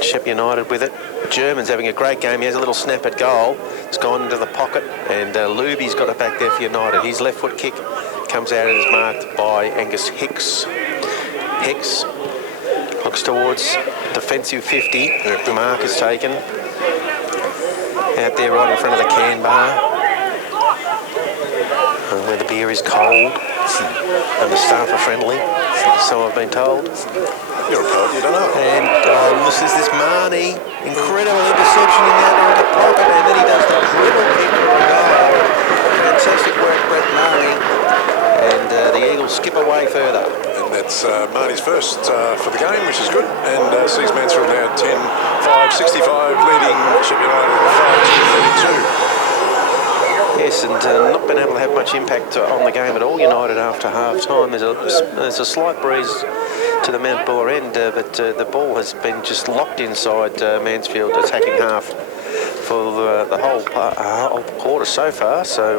Shep United with it. German's having a great game. He has a little snap at goal. It's gone into the pocket, and Luby's got it back there for United. His left foot kick comes out and is marked by Angus Hicks. Hicks looks towards defensive 50. The mark is taken. Out there right in front of the can bar, where the beer is cold and the staff are friendly, so I've been told. You're a poet, you don't know. And this is this Marnie. Incredible interception in the pocket, and then he does the dribble kick for a goal. Fantastic work, Brett Marnie. And the Eagles skip away further. That's Marnie's first for the game, which is good, and sees Mansfield now 10-5, 65, leading Shep United 5-2. Yes, and not been able to have much impact on the game at all, United, after half-time. There's a slight breeze to the Mount Buller end, but the ball has been just locked inside Mansfield attacking half for the whole quarter so far, so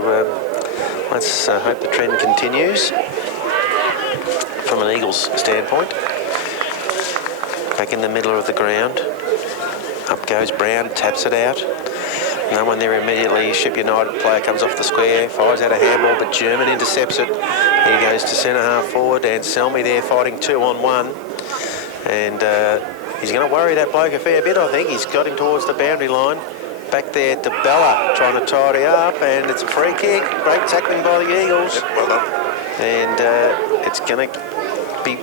let's hope the trend continues. From an Eagles standpoint. Back in the middle of the ground. Up goes Brown, taps it out. No one there immediately. Shep United player comes off the square, fires out a handball, but German intercepts it. He goes to centre half forward, and Selmy there fighting 2-on-1. And he's going to worry that bloke a fair bit, I think. He's got him towards the boundary line. Back there to Bella, trying to tidy up, and it's a free kick. Great tackling by the Eagles. Yep, well done. And it's going to be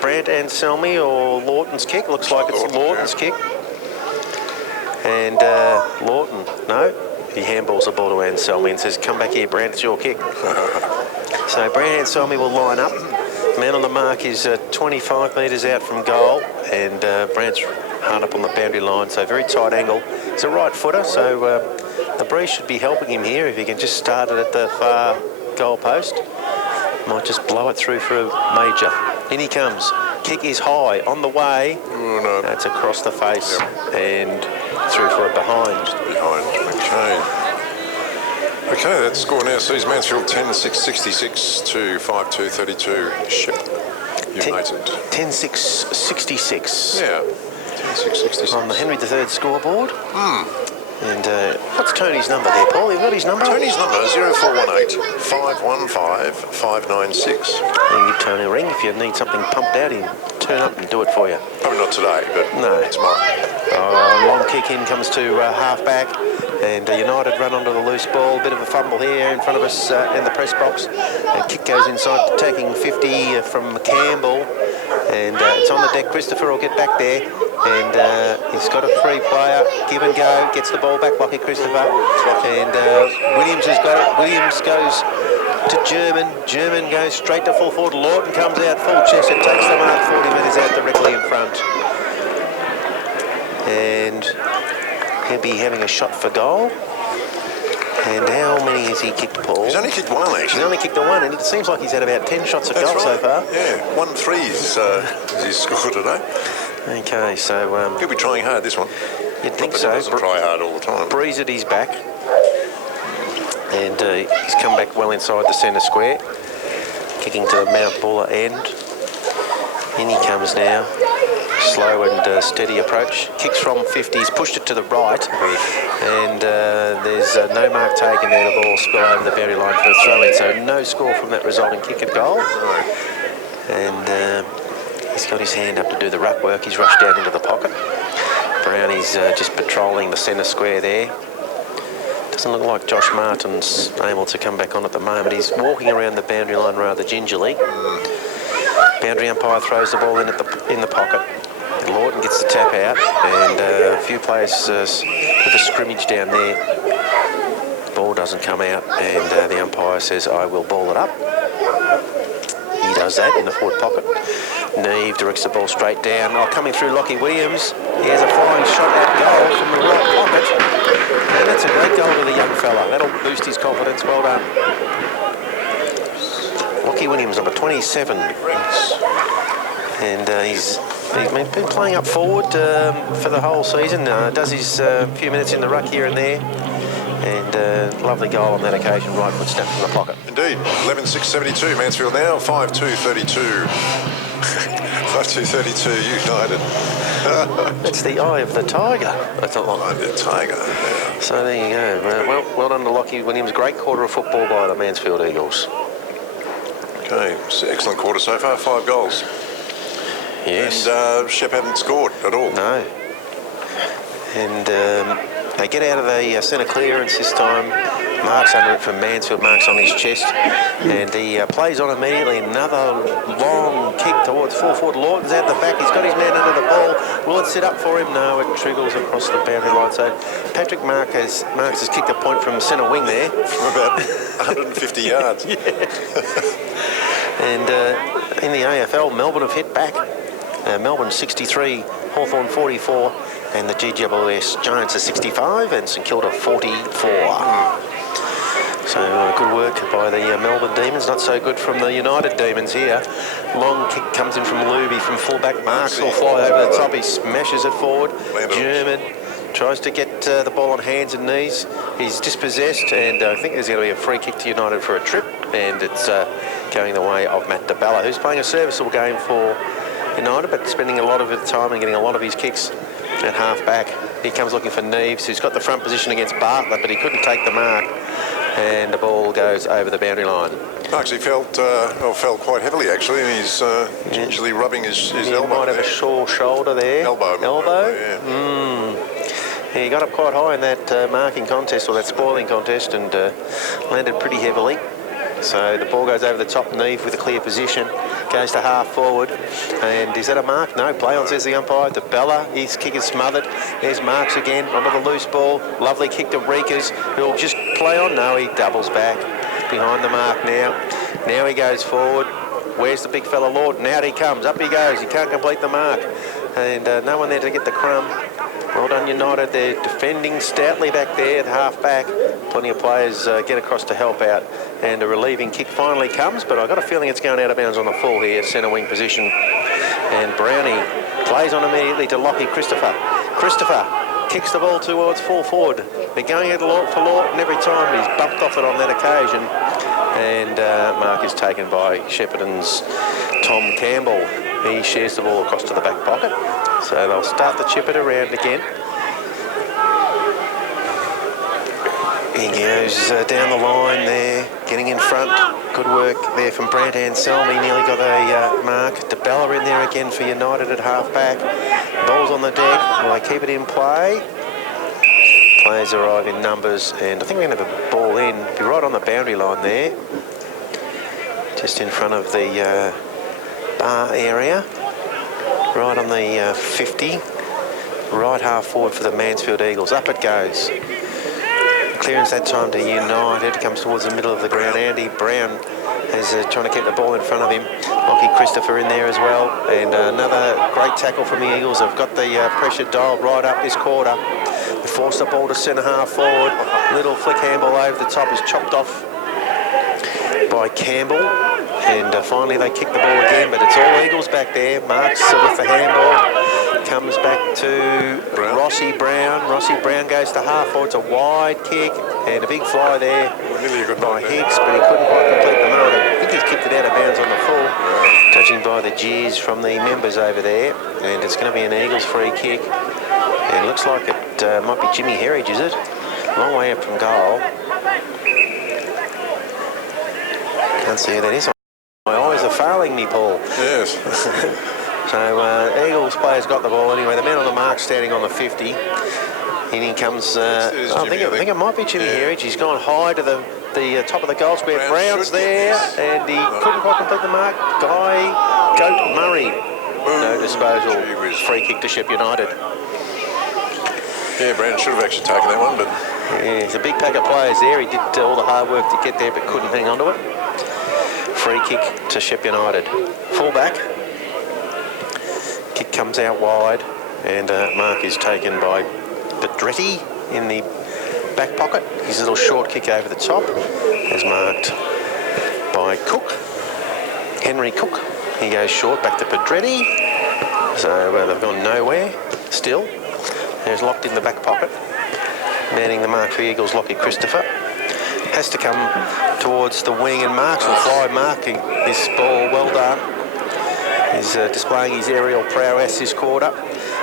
Brandt and Selmy or Lawton's kick. Looks like it's Lawton's kick. And Lawton, no, he handballs the ball to Anselmi and says, come back here, Brandt, it's your kick. So Brandt and Selmy will line up. Man on the mark is 25 metres out from goal, and Brandt's hard up on the boundary line, so very tight angle. He's a right footer, so the breeze should be helping him here if he can just start it at the far goal post. Might just blow it through for a major. In he comes. Kick is high, on the way. Oh, no. That's across the face, and through for a behind. Behind McCain. Okay, that score now sees Mansfield 10-6-66 to 5-2-32 Ship United. 10-6-66. Yeah, 10-6-66. On the Henry III scoreboard. And what's Tony's number there, Paul? You've got his number? Tony's number 0418 515 596. You can give Tony a ring if you need something pumped out. He'll turn up and do it for you. Probably not today, but No. tomorrow. Long kick in comes to half-back. And United run onto the loose ball. Bit of a fumble here in front of us in the press box. And kick goes inside, attacking 50 from Campbell. And it's on the deck. Christopher will get back there. And he's got a free player. Give and go. Gets the ball back, Lockie Christopher. And Williams has got it. Williams goes to German. German goes straight to full forward. Lawton comes out full chest and takes the mark 40 metres out directly in front. And he'll be having a shot for goal. And how many has he kicked, Paul? He's only kicked one, actually. He's only kicked the one, and it seems like he's had about 10 shots at That's goal so far. Yeah, 1-3 is his score today. Okay, so... He'll be trying hard this one. You'd think Not that so. He doesn't try hard all the time. Breeze at his back. And he's come back well inside the centre square. Kicking to the Mount Buller end. In he comes now. Slow and steady approach. Kicks from 50. He's pushed it to the right. And there's no mark taken there. The ball spill over the boundary line for a throw-in. So no score from that resulting kick at goal. And he's got his hand up to do the ruck work. He's rushed down into the pocket. Brownie's just patrolling the centre square there. Doesn't look like Josh Martin's able to come back on at the moment. He's walking around the boundary line rather gingerly. Boundary umpire throws the ball in the pocket. Lawton gets the tap out, and a few players with a scrimmage down there. Ball doesn't come out, and the umpire says, "I will ball it up." He does that in the forward pocket. Neve directs the ball straight down. Oh, coming through Lockie Williams. He has a flying shot at goal from the right pocket. And that's a great goal to the young fella. That'll boost his confidence. Well done. Lockie Williams, number 27. And he's been playing up forward for the whole season. Does his few minutes in the ruck here and there. And lovely goal on that occasion, right foot snap from the pocket. Indeed, 11-6-72 Mansfield now, 5-2-32. 5-2-32 United. That's the eye of the tiger. That's not long. Eye of the tiger. Yeah. So there you go. Well done to Lockie Williams. Great quarter of football by the Mansfield Eagles. Okay, excellent quarter so far, 5 goals. Yes. And Shep haven't scored at all. No. And they get out of the centre clearance this time. Mark's under it from Mansfield. Mark's on his chest. And he plays on immediately. Another long kick towards full forward. Lawton's out the back. He's got his man under the ball. Will it sit up for him? No, it triggles across the boundary line. So Patrick Marks has kicked a point from centre wing there. From about 150 yards. Yeah. And in the AFL, Melbourne have hit back. Melbourne 63, Hawthorn 44, and the GWS Giants are 65, and St Kilda 44. So good work by the Melbourne Demons. Not so good from the United Demons here. Long kick comes in from Luby from fullback. Marks will fly over the top. He smashes it forward. German tries to get the ball on hands and knees. He's dispossessed, and I think there's going to be a free kick to United for a trip, and it's going the way of Matt DeBella, who's playing a serviceable game for United, but spending a lot of his time and getting a lot of his kicks at half-back. He comes looking for Neves, who's got the front position against Bartlett, but he couldn't take the mark, and the ball goes over the boundary line. Actually fell quite heavily, actually, and he's gingerly rubbing his elbow. Might have a sore shoulder there. Elbow? Yeah, he got up quite high in that marking contest, or that spoiling contest, and landed pretty heavily. So the ball goes over the top. Neve with a clear position, goes to half forward, and is that a mark? No, play on, says the umpire. DeBella, his kick is smothered. There's Marks again onto the loose ball. Lovely kick to Reekers, who'll just play on. No, he doubles back behind the mark now. Now he goes forward. Where's the big fella Lawton? Out he comes, up he goes. He can't complete the mark, and no one there to get the crumb. Well done, United. They're defending stoutly back there at half-back. Plenty of players get across to help out. And a relieving kick finally comes, but I've got a feeling it's going out of bounds on the full here, centre wing position. And Brownie plays on immediately to Lockie Christopher. Christopher kicks the ball towards full forward. They're going at for Lawton every time. He's bumped off it on that occasion. And mark is taken by Shepparton's Tom Campbell. He shares the ball across to the back pocket. So they'll start the chip it around again. He goes down the line there, getting in front. Good work there from Brant Anselmi. Nearly got a mark. DeBella in there again for United at half-back. Ball's on the deck. Will they keep it in play? Players arrive in numbers, and I think we're going to have a ball in. Be right on the boundary line there. Just in front of the bar area. Right on the 50. Right half forward for the Mansfield Eagles. Up it goes. Clearance that time to United. Comes towards the middle of the ground. Andy Brown is trying to keep the ball in front of him. Lockie Christopher in there as well. And another great tackle from the Eagles. They've got the pressure dialed right up this quarter. They force the ball to centre half forward. Little flick handball over the top is chopped off by Campbell. And finally they kick the ball again, but it's all Eagles back there. Marks with the handball. Comes back to Rossi Brown. Rossi Brown goes to half forward. It's a wide kick and a big fly there by Hicks, but he couldn't quite complete the mark. I think he's kicked it out of bounds on the full, judging by the jeers from the members over there. And it's going to be an Eagles free kick. And it looks like it might be Jimmy Herridge, is it? Long way up from goal. Can't see who that is. My eyes are failing me, Paul. Yes. So Eagles players got the ball anyway. The man on the mark standing on the 50. In he comes. I think it might be Jimmy Herridge. He's gone high to the top of the goal square. Brown's there, and he couldn't quite complete the mark. Guy Goat Murray. No disposal. Free kick to Shep United. Yeah, Brown should have actually taken that one, but yeah, it's a big pack of players there. He did all the hard work to get there, but couldn't hang on to it. Free kick to Shep United. Fullback. Kick comes out wide, and mark is taken by Pedretti in the back pocket. His little short kick over the top is marked by Cook. Henry Cook. He goes short back to Pedretti. So they've gone nowhere still. There's locked in the back pocket. Manning the mark for Eagles, Lockie Christopher. Has to come towards the wing, and Marks will fly, marking this ball. Well done. He's displaying his aerial prowess this quarter.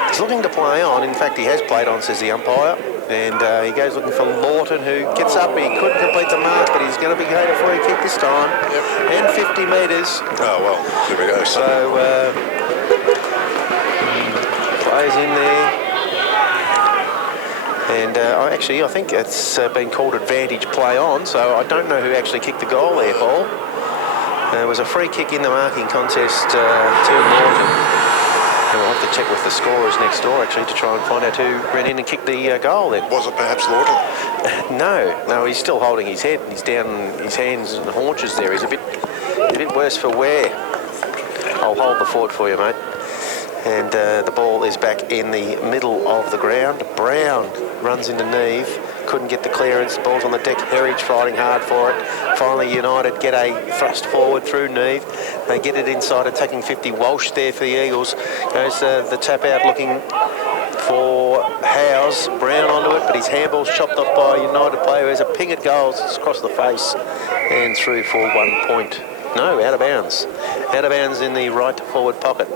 He's looking to play on. In fact, he has played on, says the umpire. And he goes looking for Lawton, who gets up. He couldn't complete the mark, but he's going to be going a free kick this time. Yep. And 50 metres. Oh, well, there we go. So, plays in there. And actually, I think it's been called advantage play on, so I don't know who actually kicked the goal there, Paul. There was a free kick in the marking contest to Lawton. And we'll have to check with the scorers next door, actually, to try and find out who ran in and kicked the goal then. Was it perhaps Lawton? No, he's still holding his head. He's down his hands and haunches there. He's a bit worse for wear. I'll hold the fort for you, mate. And the ball is back in the middle of the ground. Brown runs into Neve. Couldn't get the clearance. Ball's on the deck. Herridge fighting hard for it. Finally, United get a thrust forward through Neve. They get it inside, attacking 50. Walsh there for the Eagles. Goes the tap out looking for Howes. Brown onto it, but his handball's chopped off by a United player. There's a ping at goals. It's across the face and through for 1 point. No, out of bounds. Out of bounds in the right forward pocket.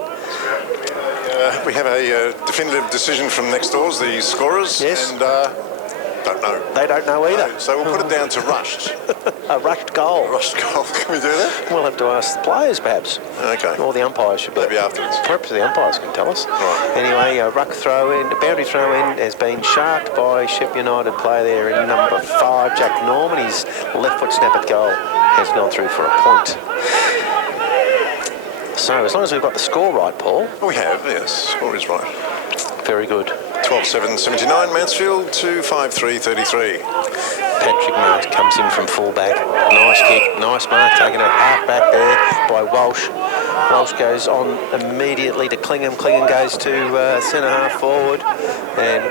We have a definitive decision from next doors, the scorers. Yes. And don't know. They don't know either. No, so we'll put it down to rushed. A rushed goal. Rushed goal. Can we do that? We'll have to ask the players, perhaps. Okay. Or the umpires should be. Maybe afterwards. Perhaps the umpires can tell us. Right. Anyway, a ruck throw in, boundary throw in has been sharked by Shep United player there in number 5, Jack Norman. His left foot snap at goal has gone through for a point. So, as long as we've got the score right, Paul. We have, yes. Score is right. Very good. 12-7-79, Mansfield, 2-5-3-33. Patrick Marks comes in from full-back. Nice kick, nice mark, taken a half-back there by Walsh. Walsh goes on immediately to Clingham. Clingham goes to centre-half forward. And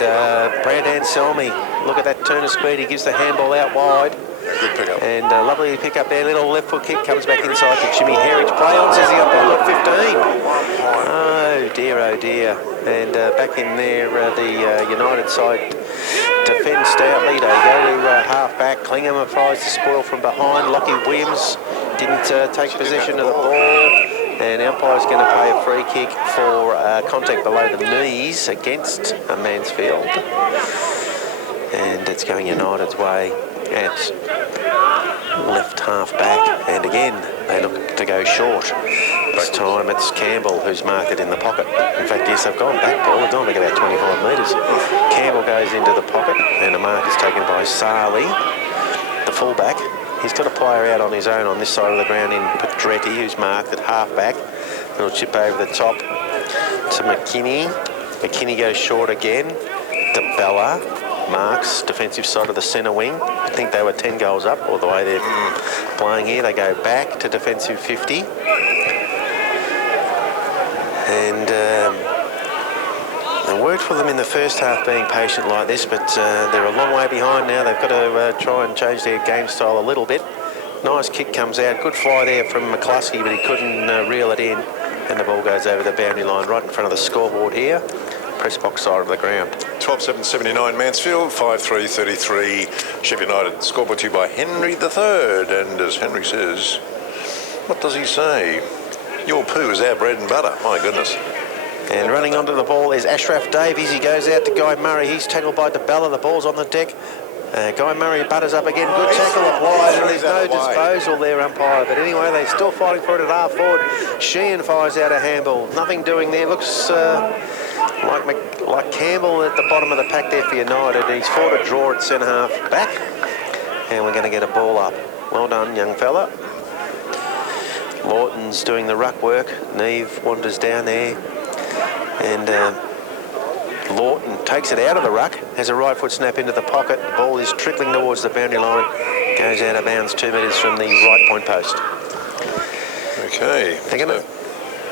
Brad Anselmi, look at that turn of speed. He gives the handball out wide. Good pick up. And lovely pick up there. Little left foot kick comes back inside to Jimmy Herridge. Play on, says the umpire, 15. Oh dear. oh dear. And back in there, the United side defends stoutly. They go to half-back. Clingham tries to spoil from behind. Lockie Williams didn't take possession of the ball. And umpire's going to pay a free kick for contact below the knees against Mansfield. And it's going United's way at left half-back. And again, they look to go short. This time it's Campbell who's marked it in the pocket. In fact, yes, they've gone back, Paul. They've gone back about 25 metres. Campbell goes into the pocket, and a mark is taken by Sarli, the fullback. He's got a player out on his own on this side of the ground in Pedretti, who's marked at half-back. Little chip over the top to McKinney. McKinney goes short again. DeBella marks defensive side of the centre wing. I think they were 10 goals up all the way they're playing here. They go back to defensive 50. And it worked for them in the first half being patient like this, but they're a long way behind now. They've got to try and change their game style a little bit. Nice kick comes out. Good fly there from McCluskey, but he couldn't reel it in. And the ball goes over the boundary line right in front of the scoreboard here. Press box side of the ground. 12-7-79 Mansfield, 5-3-33 Sheffield United. Scoreboard to you by Henry III. And as Henry says, what does he say? Your poo is our bread and butter. My goodness. And running onto the ball is Ashraf Davies. He goes out to Guy Murray. He's tackled by DeBella. The ball's on the deck. Guy Murray butters up again. Good tackle applied, and there's no disposal there, umpire. But anyway, they're still fighting for it at half forward. Sheehan fires out a handball. Nothing doing there. Looks like Campbell at the bottom of the pack there for United. He's fought a draw at centre half back. And we're going to get a ball up. Well done, young fella. Lawton's doing the ruck work. Neve wanders down there. And Lawton takes it out of the ruck, has a right foot snap into the pocket. The ball is trickling towards the boundary line, goes out of bounds 2 metres from the right point post. Okay. They're going to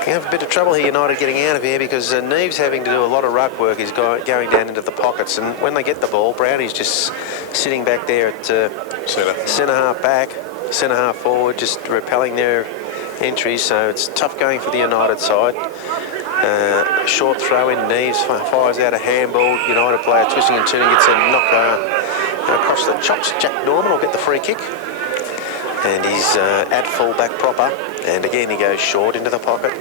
have a bit of trouble here, United, getting out of here, because Neve's having to do a lot of ruck work. He's going down into the pockets, and when they get the ball, Brownie's just sitting back there at centre half back, centre half forward, just repelling their entries. So it's tough going for the United side. Short throw in, Neves fires out a handball. United player twisting and turning, gets a knock across the chops. Jack Norman will get the free kick. And he's at full back proper. And again he goes short into the pocket.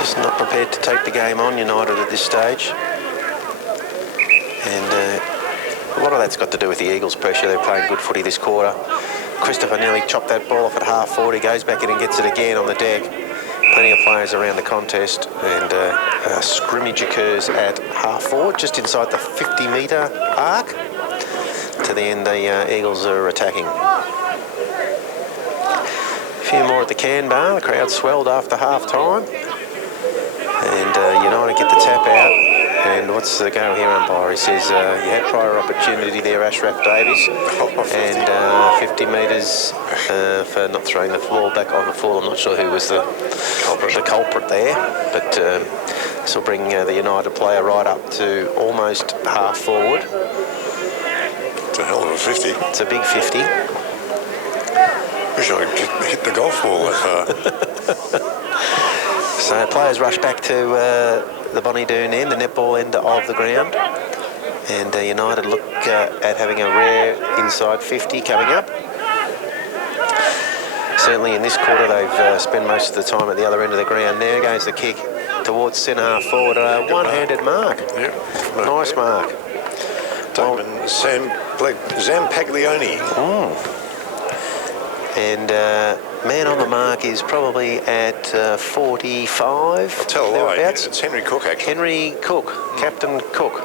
Just not prepared to take the game on, United, at this stage. And a lot of that's got to do with the Eagles' pressure. They're playing good footy this quarter. Christopher nearly chopped that ball off at half forward. He goes back in and gets it again on the deck. Plenty of players around the contest, and a scrimmage occurs at half forward, just inside the 50-metre arc. To the end, the Eagles are attacking. A few more at the can bar. The crowd swelled after half-time. And United get the tap out. And what's the go here, umpire? He says you had prior opportunity there, Ashraf Davies. And 50 metres for not throwing the ball back on the floor. I'm not sure who was the culprit there. But this will bring the United player right up to almost half forward. It's a hell of a 50. It's a big 50. Wish I could hit the golf ball that far. So players rush back to the Bonnie Doon end, the netball end of the ground. And United look at having a rare inside 50 coming up. Certainly in this quarter they've spent most of the time at the other end of the ground. Now goes the kick towards centre half forward. One-handed mark. Yep. Nice mark. Damon Zampaglione. And man on the mark is probably at 45. I'll tell a lie, thereabouts. it's Henry Cook, actually. Henry Cook, Captain Cook.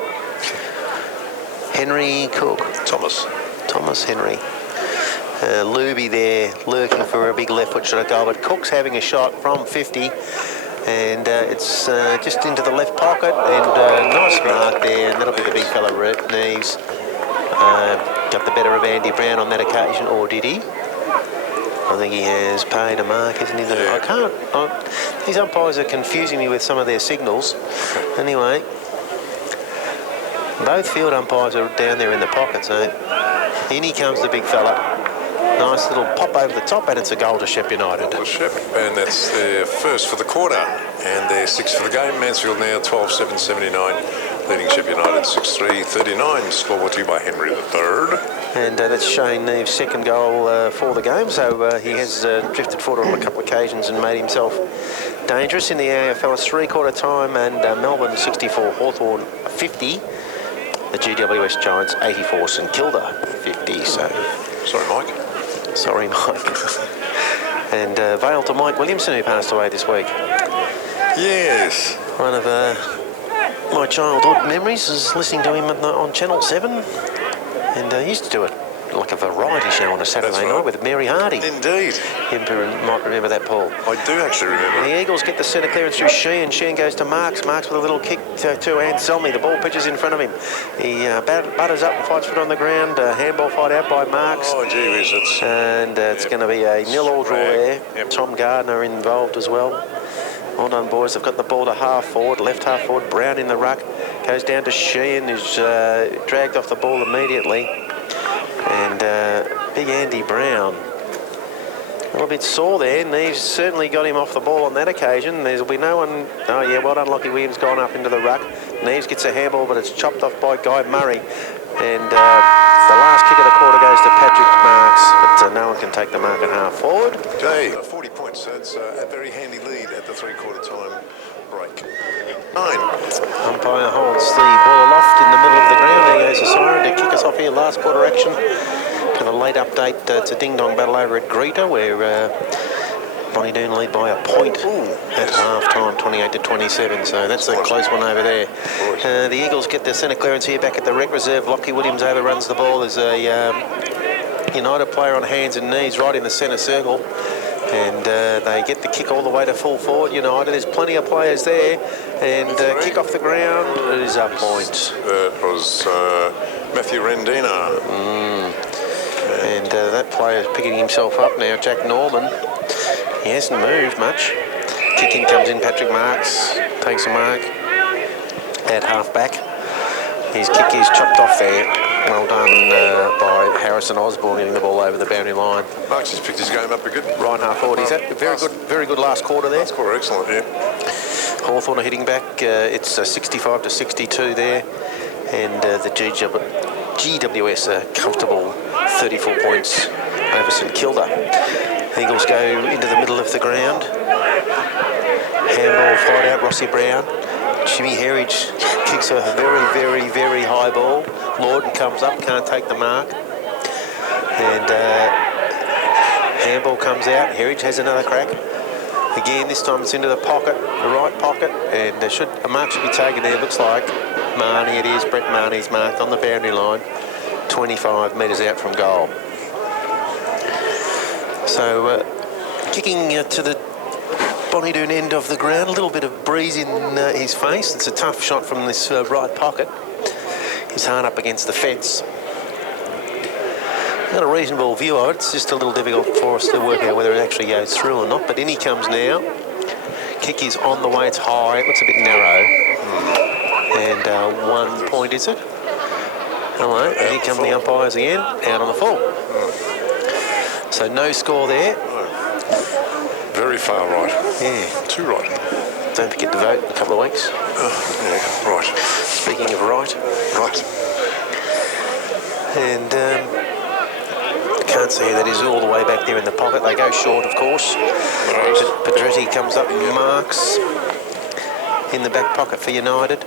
Henry Cook. Thomas Henry. Luby there lurking for a big left foot shot goal, but Cook's having a shot from 50, and it's just into the left pocket, and nice mark there, and that'll be the big fella Neves. Got the better of Andy Brown on that occasion, or did he? I think he has paid a mark, isn't he? Yeah. These umpires are confusing me with some of their signals. Anyway, both field umpires are down there in the pocket, so in he comes the big fella. Nice little pop over the top, and it's a goal to Shep United. The Shep, and that's their first for the quarter and their sixth for the game. Mansfield now 12-7-79, leading Shep United 6-3-39. Scoreboard to you by Henry III. And that's Shane Neve's second goal for the game, so he has drifted forward on a couple of occasions and made himself dangerous in the AFL. It's three-quarter time, and Melbourne 64, Hawthorn 50. The GWS Giants 84, St Kilda 50. So, sorry, Mike. Sorry, Mike. And Vale to Mike Williamson, who passed away this week. Yes. One of my childhood memories is listening to him on Channel 7. And he used to do it like a variety show on a Saturday night with Mary Hardy. Indeed. You might remember that, Paul. I do actually remember. The Eagles get the centre clearance through Sheehan. Sheehan goes to Marks. Marks with a little kick to Anselmi. The ball pitches in front of him. He butters up and fights foot on the ground. Handball fight out by Marks. Oh, gee whiz, it's... And it's going to be a 0-all draw there. Yep. Tom Gardner involved as well. Well done, boys. They've got the ball to half forward, left half forward. Brown in the ruck. Goes down to Sheehan, who's dragged off the ball immediately. And big Andy Brown, a little bit sore there. Neves certainly got him off the ball on that occasion. There'll be no one. Oh yeah, well done, Lockie Williams, gone up into the ruck. Neves gets a handball, but it's chopped off by Guy Murray. And the last kick of the quarter goes to Patrick Marks, but no one can take the mark at half forward. Okay, 40 points. That's a very handy lead at the three-quarter time break. 9. Umpire holds the ball aloft in the middle of the ground. There goes the siren to kick us off here. Last quarter action. To the late update, it's a ding-dong battle over at Greta, where Bonnie-Doon lead by a point at half-time, 28-27. So that's a close one over there. The Eagles get their centre clearance here back at the rec reserve. Lockie Williams overruns the ball. There's a United player on hands and knees right in the centre circle. And they get the kick all the way to full forward United. There's plenty of players there. And kick off the ground. It is a point. That was Matthew Rendina. And that player's picking himself up now, Jack Norman. He hasn't moved much. Kicking comes in, Patrick Marks takes a mark at half-back. His kick is chopped off there. Well done by Harrison Osborne, getting the ball over the boundary line. Marks has picked his game up a good. Right half forward. He's had very good last quarter there. Last quarter, excellent, yeah. Hawthorn are hitting back. It's 65-62 there. And the GWS are comfortable 34 points over St Kilda. Eagles go into the middle of the ground. Handball fight out, Rossi Brown. Jimmy Herridge kicks a very high ball. Lorden comes up, can't take the mark. And handball comes out. Herridge has another crack. Again, this time it's into the pocket, the right pocket, and a mark should be taken there. Looks like Marnie, it is. Brett Marnie's marked on the boundary line, 25 metres out from goal. So kicking to the Bonnie-Doon end of the ground, a little bit of breeze in his face. It's a tough shot from this right pocket. His hand up against the fence. Got a reasonable view of it. It's just a little difficult for us to work out whether it actually goes through or not. But in he comes now. Kick is on the way. It's high. It looks a bit narrow. And 1 point, is it? Hello. And here come the umpires again. Out on the full. So no score there. Very far right. Yeah. Too right. Don't forget to vote in a couple of weeks. Yeah, right. Speaking of right. Right. And can't see who that is all the way back there in the pocket. They go short, of course. Pedretti comes up and marks in the back pocket for United.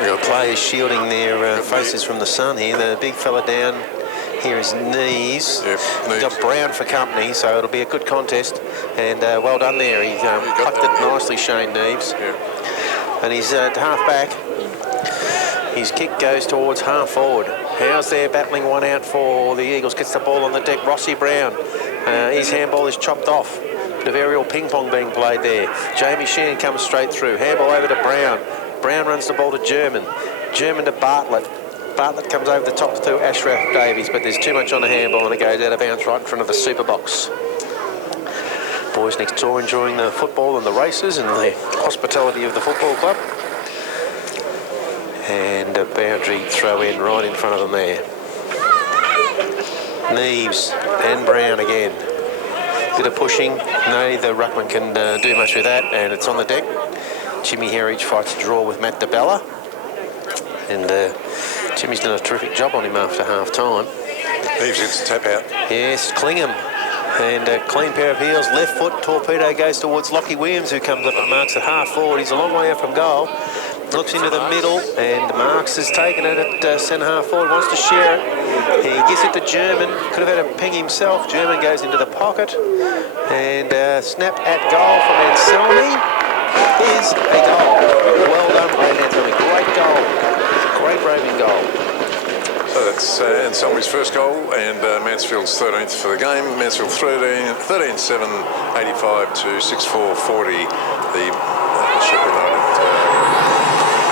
The players shielding their faces from the sun here. The big fella down here is Neves. Yep, We've got Brown for company, so it'll be a good contest. And well done there. He plucked it nicely, Shane Neves. Yeah. And he's at half back. His kick goes towards half forward. Howe's there battling one out for the Eagles. Gets the ball on the deck. Rossi Brown. His handball is chopped off. Bit of aerial ping pong being played there. Jamie Sheehan comes straight through. Handball over to Brown. Brown runs the ball to German. German to Bartlett. Bartlett comes over the top to Ashraf Davies, but there's too much on the handball and it goes out of bounds right in front of the super box. Boys next door enjoying the football and the races and the hospitality of the football club. And a boundary throw in right in front of them there. Neves and Brown again. Bit of pushing. Neither ruckman can do much with that, and it's on the deck. Jimmy Heritage fights a draw with Matt DeBella, and Jimmy's done a terrific job on him after half-time. Neves gets a tap out. Yes, Clingham. And a clean pair of heels, left foot, torpedo goes towards Lockie Williams, who comes up and marks at half forward. He's a long way out from goal. Looks into the middle, and Marks has taken it at centre half forward, wants to share it. He gives it to German, could have had a ping himself. German goes into the pocket, and snap at goal from Anselmi is a goal. Well done, Brandon Anselmi. Great goal. Great roving goal. So that's Anselmi's first goal, and Mansfield's 13th for the game. Mansfield 13-7, 85 to 6-4-40. The Sheffield United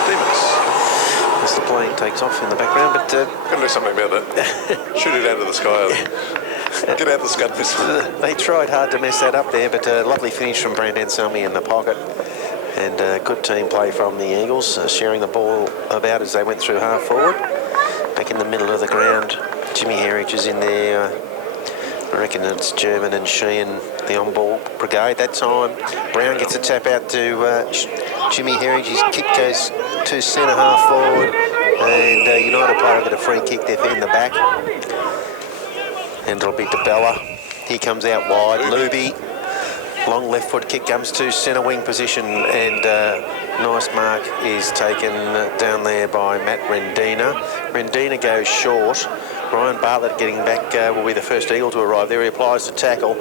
Demons. As the plane takes off in the background, but Got to do something about that. Shoot it out of the sky. Get out the scud missile. They tried hard to mess that up there, but a lovely finish from Brandon Anselmi in the pocket. And good team play from the Eagles, sharing the ball about as they went through half forward. Back in the middle of the ground, Jimmy Heritage is in there. I reckon it's German and Sheehan, the on-ball brigade that time. Brown gets a tap out to Jimmy Heritage. His kick goes to centre half forward, and United player get a free kick there in the back. And it'll be DeBella. He comes out wide. Luby, long left foot kick comes to centre wing position, and nice mark is taken down there by Matt Rendina. Rendina goes short. Ryan Bartlett getting back will be the first Eagle to arrive there. He applies to tackle,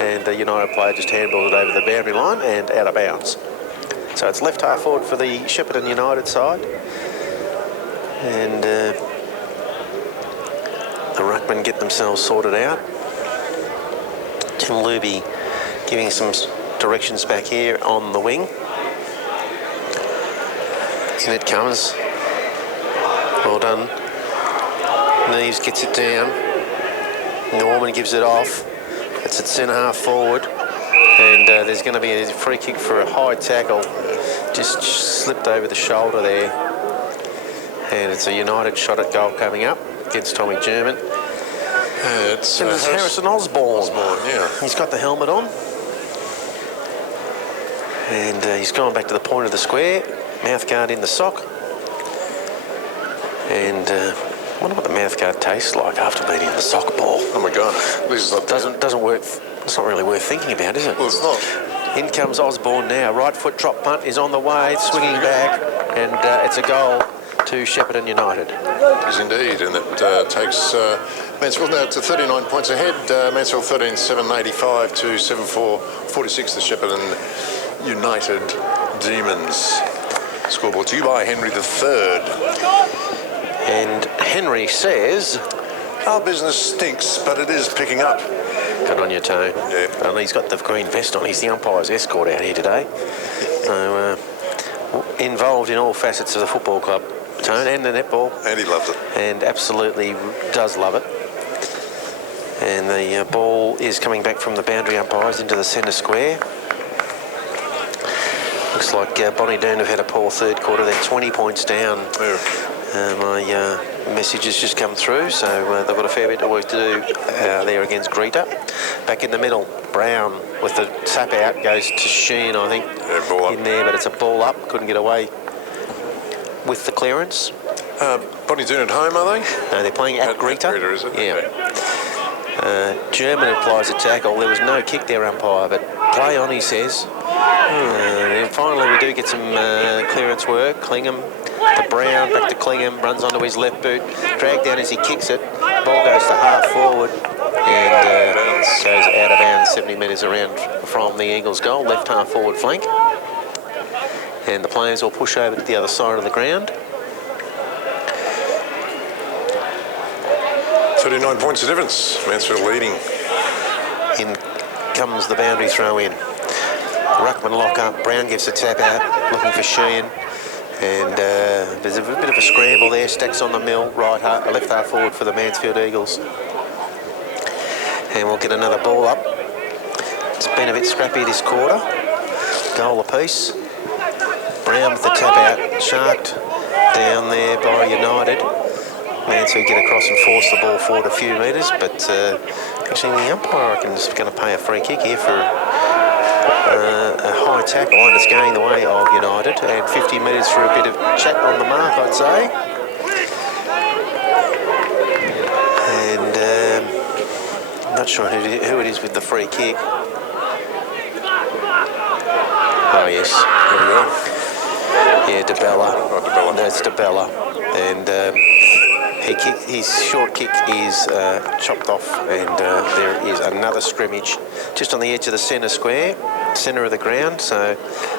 and the United player just handballs it over the boundary line and out of bounds. So it's left half forward for the Shepparton United side. And the ruckmen get themselves sorted out. Tim Luby giving some directions back here on the wing. In it comes. Well done. Neves gets it down. Norman gives it off. It's at centre half forward. And there's going to be a free kick for a high tackle. Just slipped over the shoulder there. And it's a United shot at goal coming up against Tommy German. It's Harrison Osborne. Yeah. He's got the helmet on. And he's gone back to the point of the square. Mouthguard in the sock. And I wonder what the mouthguard tastes like after being in the sock ball. Oh my God. This is not Doesn't work. It's not really worth thinking about, is it? Well, it's not. In comes Osborne now. Right foot drop punt is on the way, swinging back, and it's a goal to Shepparton United. It is indeed, and it takes Mansfield now to 39 points ahead. Mansfield 13-7, 85 to 7-4, 46. The Shepparton United Demons. Scoreboard to you by Henry III. And Henry says, Our business stinks, but it is picking up. "Good on your toe." Yeah. And he's got the green vest on. He's the umpire's escort out here today. So involved in all facets of the football club, Tone, and the netball. And he loved it. And absolutely does love it. And the ball is coming back from the boundary umpires into the centre square. Looks like Bonnie Doon have had a poor third quarter. They're 20 points down. Yeah. My message has just come through, so they've got a fair bit of work to do there against Greta. Back in the middle, Brown with the tap out goes to Sheen, I think, Ball up. in there, but it's a ball up. Couldn't get away with the clearance. Bonnie Doon at home, are they? No, they're playing at Greta. Greta, is it? Yeah. Okay. German applies a tackle. There was no kick there, umpire, but play on, he says. And finally, we do get some clearance work. Clingham to Brown, back to Clingham, runs onto his left boot, dragged down as he kicks it. Ball goes to half forward and goes out of bounds 70 metres around from the Eagles' goal, left half forward flank. And the players will push over to the other side of the ground. 39 points of difference. Mansfield leading. In comes the boundary throw in. Ruckman lock up. Brown gives a tap out, looking for Sheehan. And there's a bit of a scramble there. Stacks on the mill, left half forward for the Mansfield Eagles. And we'll get another ball up. It's been a bit scrappy this quarter. Goal apiece. Brown with the tap out, sharked down there by United. Mansfield get across and force the ball forward a few metres, but actually the umpire, I reckon, is going to pay a free kick here for a high tackle, and it's going the way of United, and 50 metres for a bit of chat on the mark, I'd say. And I'm not sure who it is with the free kick. Oh yes, There we go. yeah, DeBella. Oh, DeBella. That's DeBella, and his short kick is chopped off, and there is another scrimmage just on the edge of the centre square, centre of the ground. So they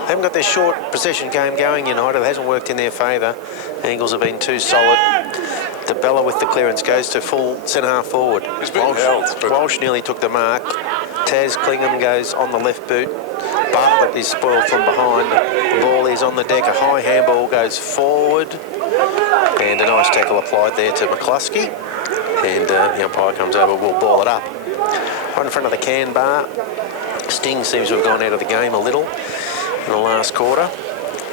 haven't got their short possession game going, United. It hasn't worked in their favour. Eagles have been too solid. DeBella with the clearance goes to full centre half forward. He's been held, but Walsh nearly took the mark. Taz Clingham goes on the left boot. Bartlett is spoiled from behind. The ball is on the deck. A high handball goes forward. And a nice tackle applied there to McCluskey. And the umpire comes over, will ball it up. Right in front of the can bar. Sting seems to have gone out of the game a little in the last quarter.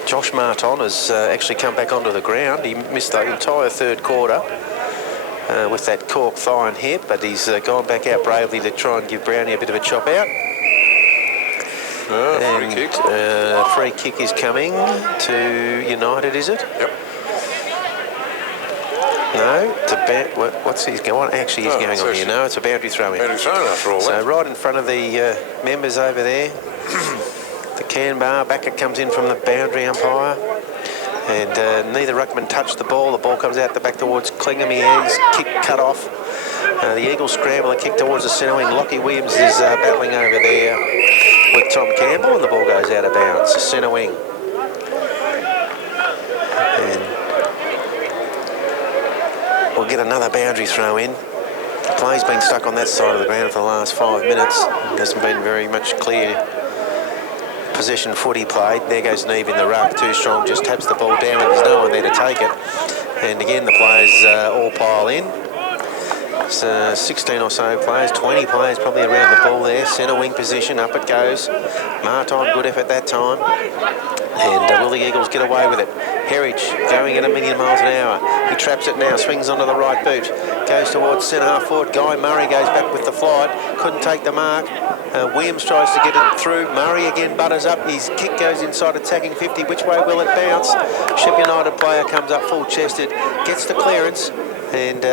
Josh Martin has actually come back onto the ground. He missed the entire third quarter with that cork thigh and hip, but he's gone back out bravely to try and give Brownie a bit of a chop out. Free kick. Free kick is coming to United, is it? Yep. No, what's he's going? Actually, he's going on here. No, it's a boundary throw in. Boundary throw after all So that. right in front of the members over there, the can bar. Backer comes in from the boundary umpire, and neither ruckman touched the ball. The ball comes out the back towards Clingham. His kick cut off. The Eagles scramble a kick towards the centre wing. Lockie Williams is battling over there with Tom Campbell, and the ball goes out of bounds. Centre wing. And we'll get another boundary throw in. The play's been stuck on that side of the ground for the last 5 minutes. It hasn't been very much clear possession footy played. There goes Neve in the ruck. Too strong, just taps the ball down, and there's no one there to take it. And again, the players all pile in. It's 16 or so players, 20 players probably around the ball there. Centre wing position, up it goes. Martin, good effort that time. And will the Eagles get away with it? Herridge going at 1,000,000 miles an hour. He traps it now, swings onto the right boot. Goes towards centre half forward. Guy Murray goes back with the flight. Couldn't take the mark. Williams tries to get it through. Murray again butters up. His kick goes inside, attacking 50. Which way will it bounce? Shep United player comes up full-chested, gets the clearance, and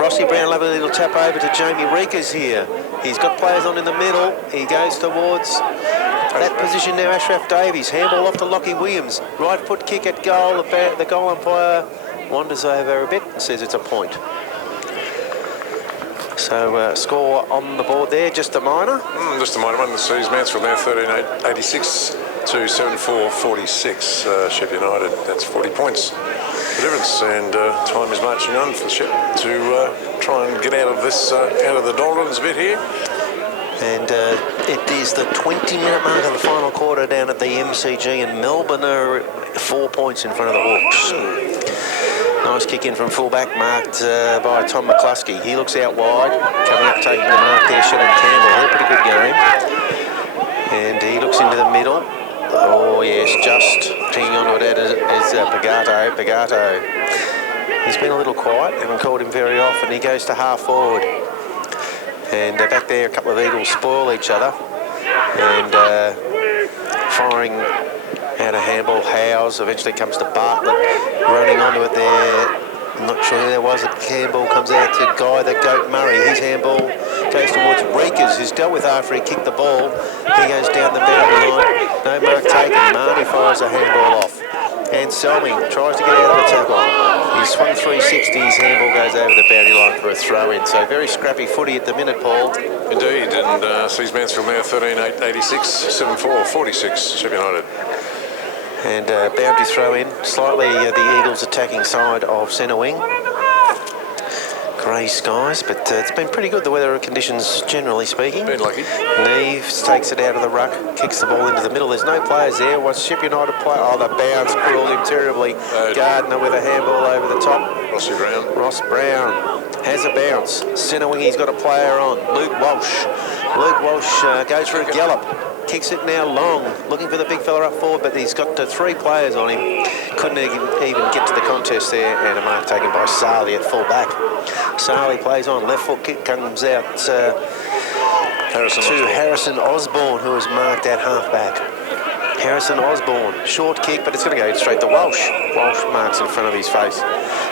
Rossi Brown will have a little tap over to Jamie Reekers here. He's got players on in the middle. He goes towards that position now. Ashraf Davies, handball off to Lockie Williams. Right foot kick at goal. The goal umpire wanders over a bit and says it's a point. So score on the board there, just a minor. Just a minor one. Sees Mansfield now 13-86 to 7-4-46. Shep United, that's 40 points. The difference, and time is marching on for Shep to try and get out of this, out of the doldrums a bit here. And it is the 20-minute mark of the final quarter down at the MCG, and Melbourne are 4 points in front of the Hawks. Nice kick in from fullback, marked by Tom McCluskey. He looks out wide, coming up taking the mark there, Shannon Campbell. Had a pretty good game. And he looks into the middle. Oh yes, just hanging on to it as Pagato. He's been a little quiet, haven't called him very often. He goes to half forward. And back there, a couple of Eagles spoil each other. And firing out a handball, Howes eventually comes to Bartlett, running onto it there. I'm not sure who there was. A handball comes out to Guy the Goat Murray. His handball goes towards Reekers, who's dealt with after he kicked the ball. He goes down the boundary line. No mark taken. Marnie fires a handball off. And Selmy tries to get out of the tackle. He swung 360. His handball goes over the boundary line for a throw-in. So very scrappy footy at the minute, Paul. Indeed, and sees Mansfield now 13-86, 7-4-46, Shep United. And boundary throw in, slightly the Eagles attacking side of centre wing. Grey skies, but it's been pretty good, the weather conditions generally speaking. Been lucky. Neve takes it out of the ruck, kicks the ball into the middle. There's no players there. What's Shep United play? Oh, the bounce cruelled him terribly. Gardner with a handball over the top. Ross Brown has a bounce. Centre wing, he's got a player on. Luke Walsh. Luke Walsh goes for a gallop. kicks it now long, looking for the big fella up forward, but he's got 3 players on him. Couldn't even get to the contest there, and a mark taken by Sarley at full back. Sarley plays on, left foot kick comes out Harrison Osborne, who is marked at half back. Harrison Osborne, short kick, but it's going to go straight to Walsh. Walsh marks in front of his face.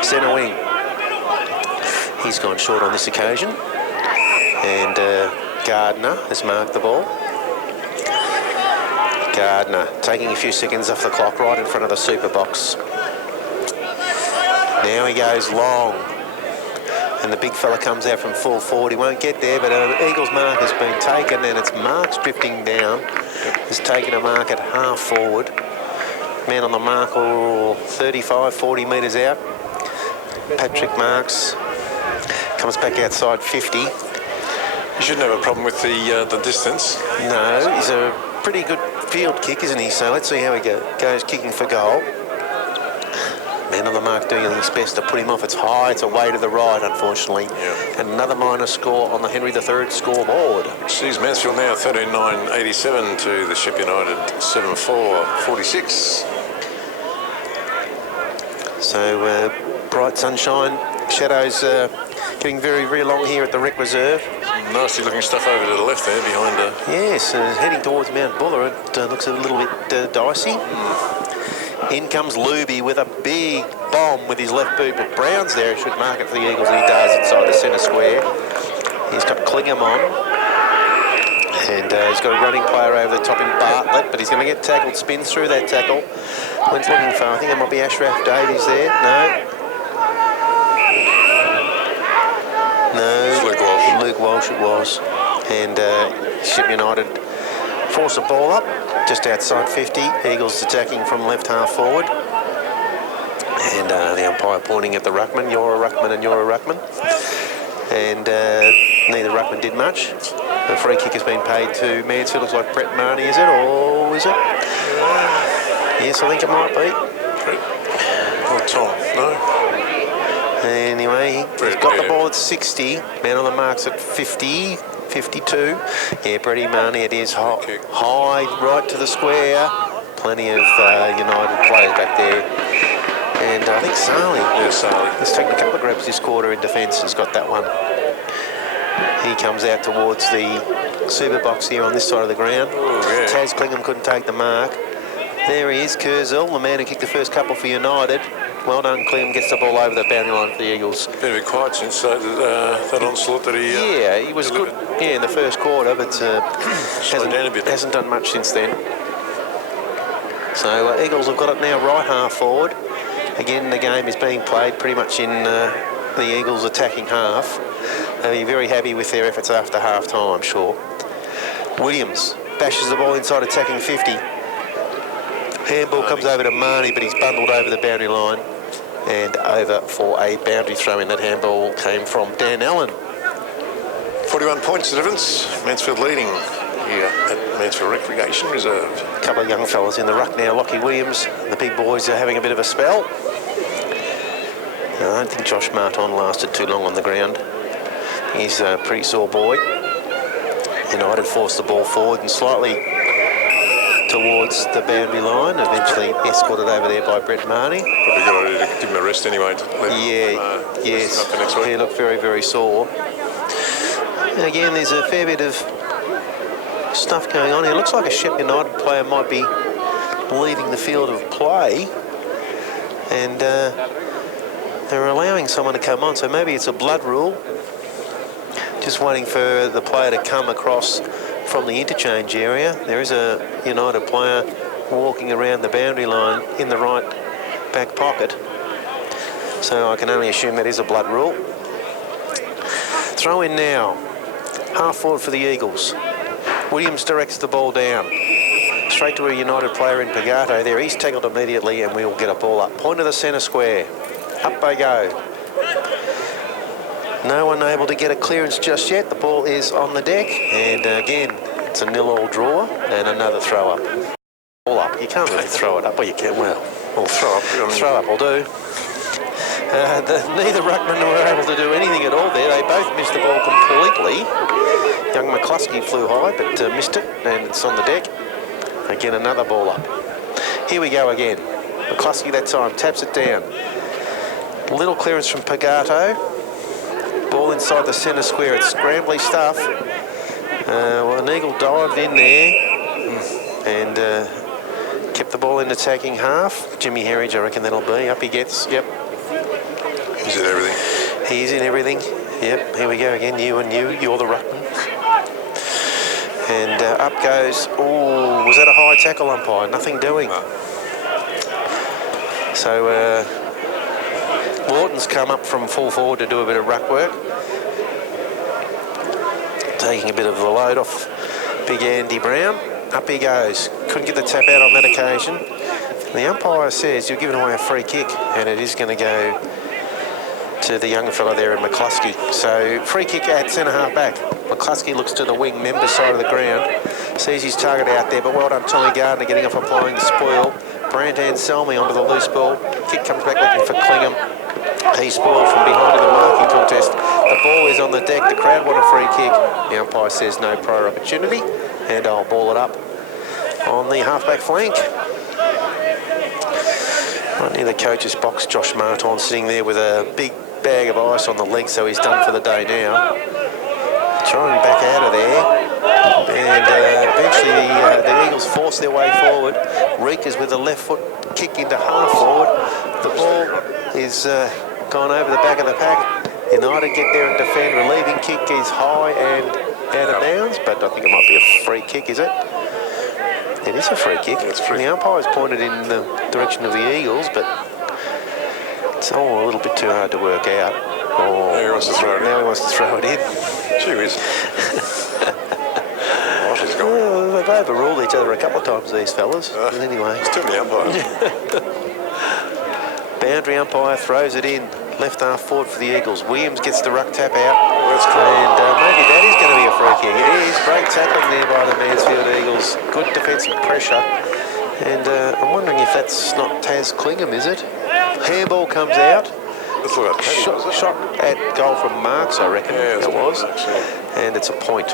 Centre wing. He's gone short on this occasion. And Gardner has marked the ball. Gardner taking a few seconds off the clock right in front of the super box. Now he goes long. And the big fella comes out from full forward. He won't get there, but an Eagles mark has been taken, and it's Marks drifting down. He's taken a mark at half forward. Man on the mark, 35, 40 metres out. Patrick Marks comes back outside 50. You shouldn't have a problem with the distance. No, he's a pretty good field kick, isn't he? So let's see how he goes kicking for goal. Man on the mark doing his best to put him off. It's high, it's away to the right, unfortunately. Yeah. And another minor score on the Henry III scoreboard. Sees Mansfield now 13-9-87 to the Ship United 7-4-46. So bright sunshine, shadows getting very, very long here at the Rec Reserve. Nasty looking stuff over to the left there behind Yes, heading towards Mount Buller. It looks a little bit dicey. In comes Luby with a big bomb with his left boot, but Brown's there. He should mark it for the Eagles, and he does inside the centre square. He's got Klingham on, and he's got a running player over the top in Bartlett, but he's going to get tackled, spins through that tackle. When's looking for, I think it might be Ashraf Davies there. No. It's Luke Walsh. Luke Walsh it was. And Ship United force the ball up just outside 50. Eagles attacking from left half forward. And the umpire pointing at the ruckman. You're a ruckman and you're a ruckman. And neither ruckman did much. The free kick has been paid to Mansfield. Looks like Brett Marnie, is it? Or is it? Yes, I think it might be. Oh, Tom, no. Anyway, he's got the ball at 60. Man on the mark's at 50, 52. Yeah, Brady Marnie, it is high, right to the square. Plenty of United players back there. And I think Sarley. Yeah, Sarley. He's taken a couple of grabs this quarter in defence. Has got that one. He comes out towards the super box here on this side of the ground. Oh, yeah. Taz Klingham couldn't take the mark. There he is, Kurzel, the man who kicked the first couple for United. Well done, Klingham gets the ball over the boundary line for the Eagles. Been a bit quiet since that onslaught that he... Yeah, he was delivered. good in the first quarter, but Slowed down a bit. hasn't done much since then. So Eagles have got it now right half forward. Again, the game is being played pretty much in the Eagles attacking half. They'll be very happy with their efforts after half time, I'm sure. Williams bashes the ball inside attacking 50. Handball comes over to Marnie, but he's bundled over the boundary line and over for a boundary throw in. That handball came from Dan Allen. 41 points the difference. Mansfield leading here at Mansfield Recreation Reserve. A couple of young fellas in the ruck now. Lockie Williams, the big boys are having a bit of a spell. I don't think Josh Martin lasted too long on the ground. He's a pretty sore boy. United forced the ball forward and slightly towards the boundary line, eventually escorted over there by Brett Marnie. Probably a good idea to give him a rest anyway. Yes, up the next week. he looked very, very sore. And again, there's a fair bit of stuff going on here. It looks like a Shep United player might be leaving the field of play, and they're allowing someone to come on, so maybe it's a blood rule. Just waiting for the player to come across from the interchange area. There is a United player walking around the boundary line in the right back pocket. So I can only assume that is a blood rule. Throw in now. Half forward for the Eagles. Williams directs the ball down. Straight to a United player in Pagato there. He's tackled immediately and we'll get a ball up. Point of the centre square. Up they go. No one able to get a clearance just yet. The ball is on the deck, and again, it's a 0-0 draw and another throw up. Ball up. You can't really throw it up, or you can. Well, Throw up. throw up will do. Neither ruckman were able to do anything at all there. They both missed the ball completely. Young McCluskey flew high but missed it, and it's on the deck. Again, another ball up. Here we go again. McCluskey that time taps it down. Little clearance from Pagato. Ball inside the centre square. It's scrambly stuff. Well, an eagle dived in there and kept the ball in attacking half. Jimmy Herridge, I reckon that'll be. Up he gets. Yep. He's in everything. He's in everything. Yep. Here we go again. You and you. You're the ruckman. And up goes. Oh, was that a high tackle, umpire? Nothing doing. No. So Lawton's come up from full forward to do a bit of ruck work. Taking a bit of the load off big Andy Brown. Up he goes. Couldn't get the tap out on that occasion. The umpire says you're giving away a free kick, and it is going to go to the young fella there in McCluskey. So free kick at centre half back. McCluskey looks to the wing member side of the ground. Sees his target out there, but well done Tommy Gardner getting off applying the spoil. Brant Anselmi onto the loose ball. Kick comes back looking for Klingham. He spoiled from behind in the marking contest. The ball is on the deck. The crowd want a free kick. The umpire says no prior opportunity, and I'll ball it up on the halfback flank. Right near the coach's box, Josh Martin sitting there with a big bag of ice on the leg, so he's done for the day now. Trying back out of there, and eventually the Eagles force their way forward. Reekers with a left foot kick into half forward. The ball is gone over the back of the pack. United get there and defend. Relieving kick is high and out of bounds, but I think it might be a free kick, is it? It is a free kick. It's free. The umpire's pointed in the direction of the Eagles, but it's all a little bit too hard to work out. Oh, Now he wants to throw it in. Now he wants to throw it in. Gee whiz. Oh, she's gone. Well, they've overruled each other a couple of times, these fellas. But anyway, It's too many umpires. boundary umpire throws it in. Left half forward for the Eagles. Williams gets the ruck tap out. That's cool. And maybe that is going to be a free kick. It is. Great tackling there by the Mansfield Eagles. Good defensive pressure. And I'm wondering if that's not Taz Klingham, is it? Handball comes out. Let's look at Paddy. Shot at goal from Marks, I reckon. Yeah, it's it was. Marks, yeah. And it's a point.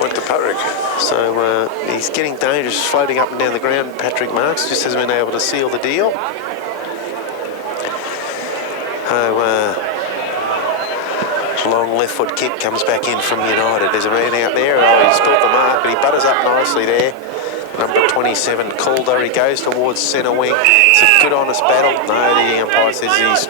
Point to Patrick. So he's getting dangerous, floating up and down the ground. Patrick Marks just hasn't been able to seal the deal. Long left foot kick comes back in from United. There's a man out there. Oh, he's built the mark, but he butters up nicely there. Number 27, Calder. He goes towards centre wing. It's a good, honest battle. No, the umpire says he's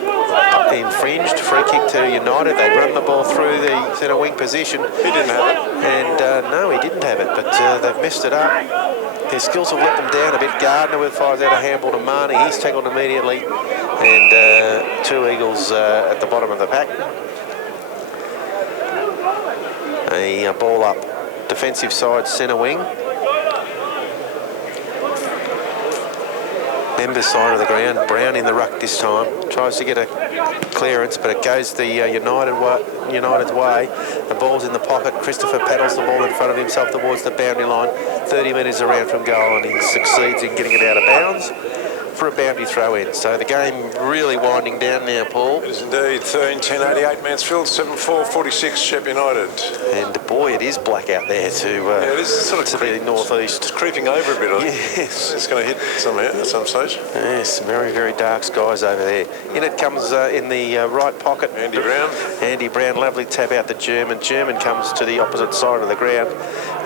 infringed. Free kick to United. They run the ball through the centre wing position. He didn't have it. And no, he didn't have it, but they've messed it up. Their skills have let them down a bit. Gardner with fires out a handball to Marnie. He's tackled immediately. And two Eagles at the bottom of the pack. A ball up. Defensive side, centre wing. Members side of the ground. Brown in the ruck this time. Tries to get a clearance, but it goes the United's way. The ball's in the pocket. Christopher paddles the ball in front of himself towards the boundary line. 30 metres around from goal, and he succeeds in getting it out of bounds for a boundary throw in. So the game really winding down now, Paul. It is indeed. 13-10-88 Mansfield, 7-4-46 Shep United. And boy, it is black out there to Yeah, it is sort of to the northeast. It's creeping over a bit, I think. Yes. It's going to hit somehow at some stage. Yes, very, very dark skies over there. In it comes in the right pocket. Andy Brown. Andy Brown, lovely tap out the German. German comes to the opposite side of the ground.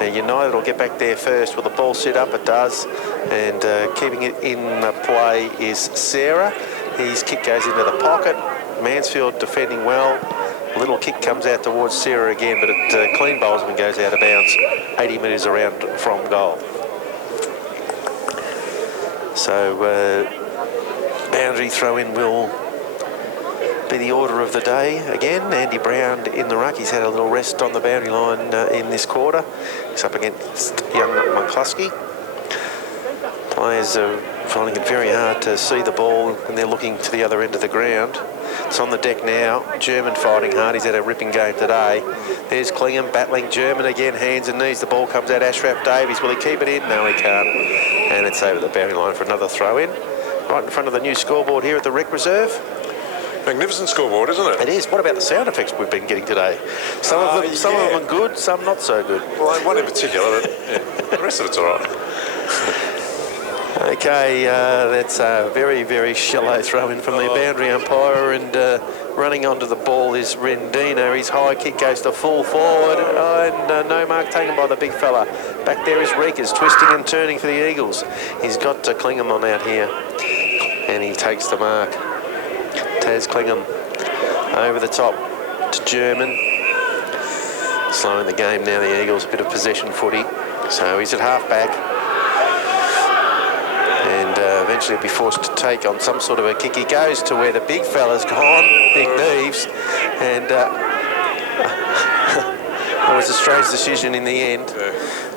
United will get back there first. Will the ball sit up? It does. And keeping it in play is Sarah. His kick goes into the pocket. Mansfield defending well. Little kick comes out towards Sarah again, but clean bowlsman goes out of bounds 80 metres around from goal. So boundary throw-in will be the order of the day again. Andy Brown in the ruck. He's had a little rest on the boundary line in this quarter. He's up against young McCluskey. Players are finding it very hard to see the ball, and they're looking to the other end of the ground. It's on the deck now. German fighting hard. He's had a ripping game today. There's Klingham battling German again. Hands and knees. The ball comes out. Ashraf Davies. Will he keep it in? No, he can't. And it's over the boundary line for another throw-in. Right in front of the new scoreboard here at the Rec Reserve. Magnificent scoreboard, isn't it? It is. What about the sound effects we've been getting today? Some of them are good, some not so good. Well, one in particular, but the rest of it's all right. Okay, that's a very, very shallow throw in from the boundary umpire, and running onto the ball is Rendina. His high kick goes to full forward, and no mark taken by the big fella. Back there is Reekers, twisting and turning for the Eagles. He's got Klingham out here, and he takes the mark. Taz Klingham over the top to German. Slowing the game now, the Eagles, a bit of possession footy. So he's at half-back. And eventually he'll be forced to take on some sort of a kick. He goes to where the big fella's gone, Big Neves, and it was a strange decision in the end. Yeah.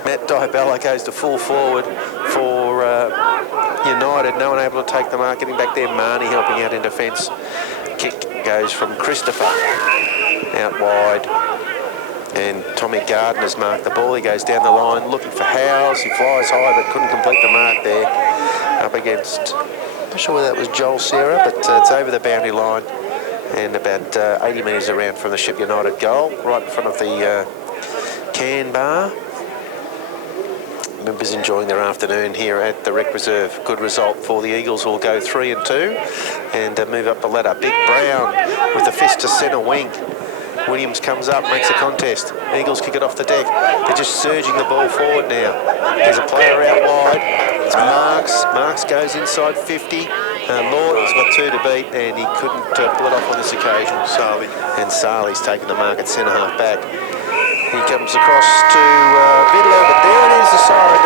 Matt Diabella goes to full forward for United. No one able to take the mark. Getting back there, Marnie helping out in defence. Kick goes from Christopher out wide. And Tommy Gardner's marked the ball. He goes down the line looking for Howes. He flies high but couldn't complete the mark there. Up against, I'm not sure whether that was Joel Serra, but it's over the boundary line and about 80 metres around from the Ship United goal, right in front of the can bar. Members enjoying their afternoon here at the Rec Reserve. Good result for the Eagles, who will go 3-2 and move up the ladder. Big Brown with the fist to centre wing. Williams comes up, makes a contest. Eagles kick it off the deck. They're just surging the ball forward now. There's a player out wide. It's Marks. Marks goes inside 50. Lawton's got 2 to beat, and he couldn't pull it off on this occasion. Sarley. And Sarley's taking the mark at centre half back. He comes across to Vidler, but there it is, the siren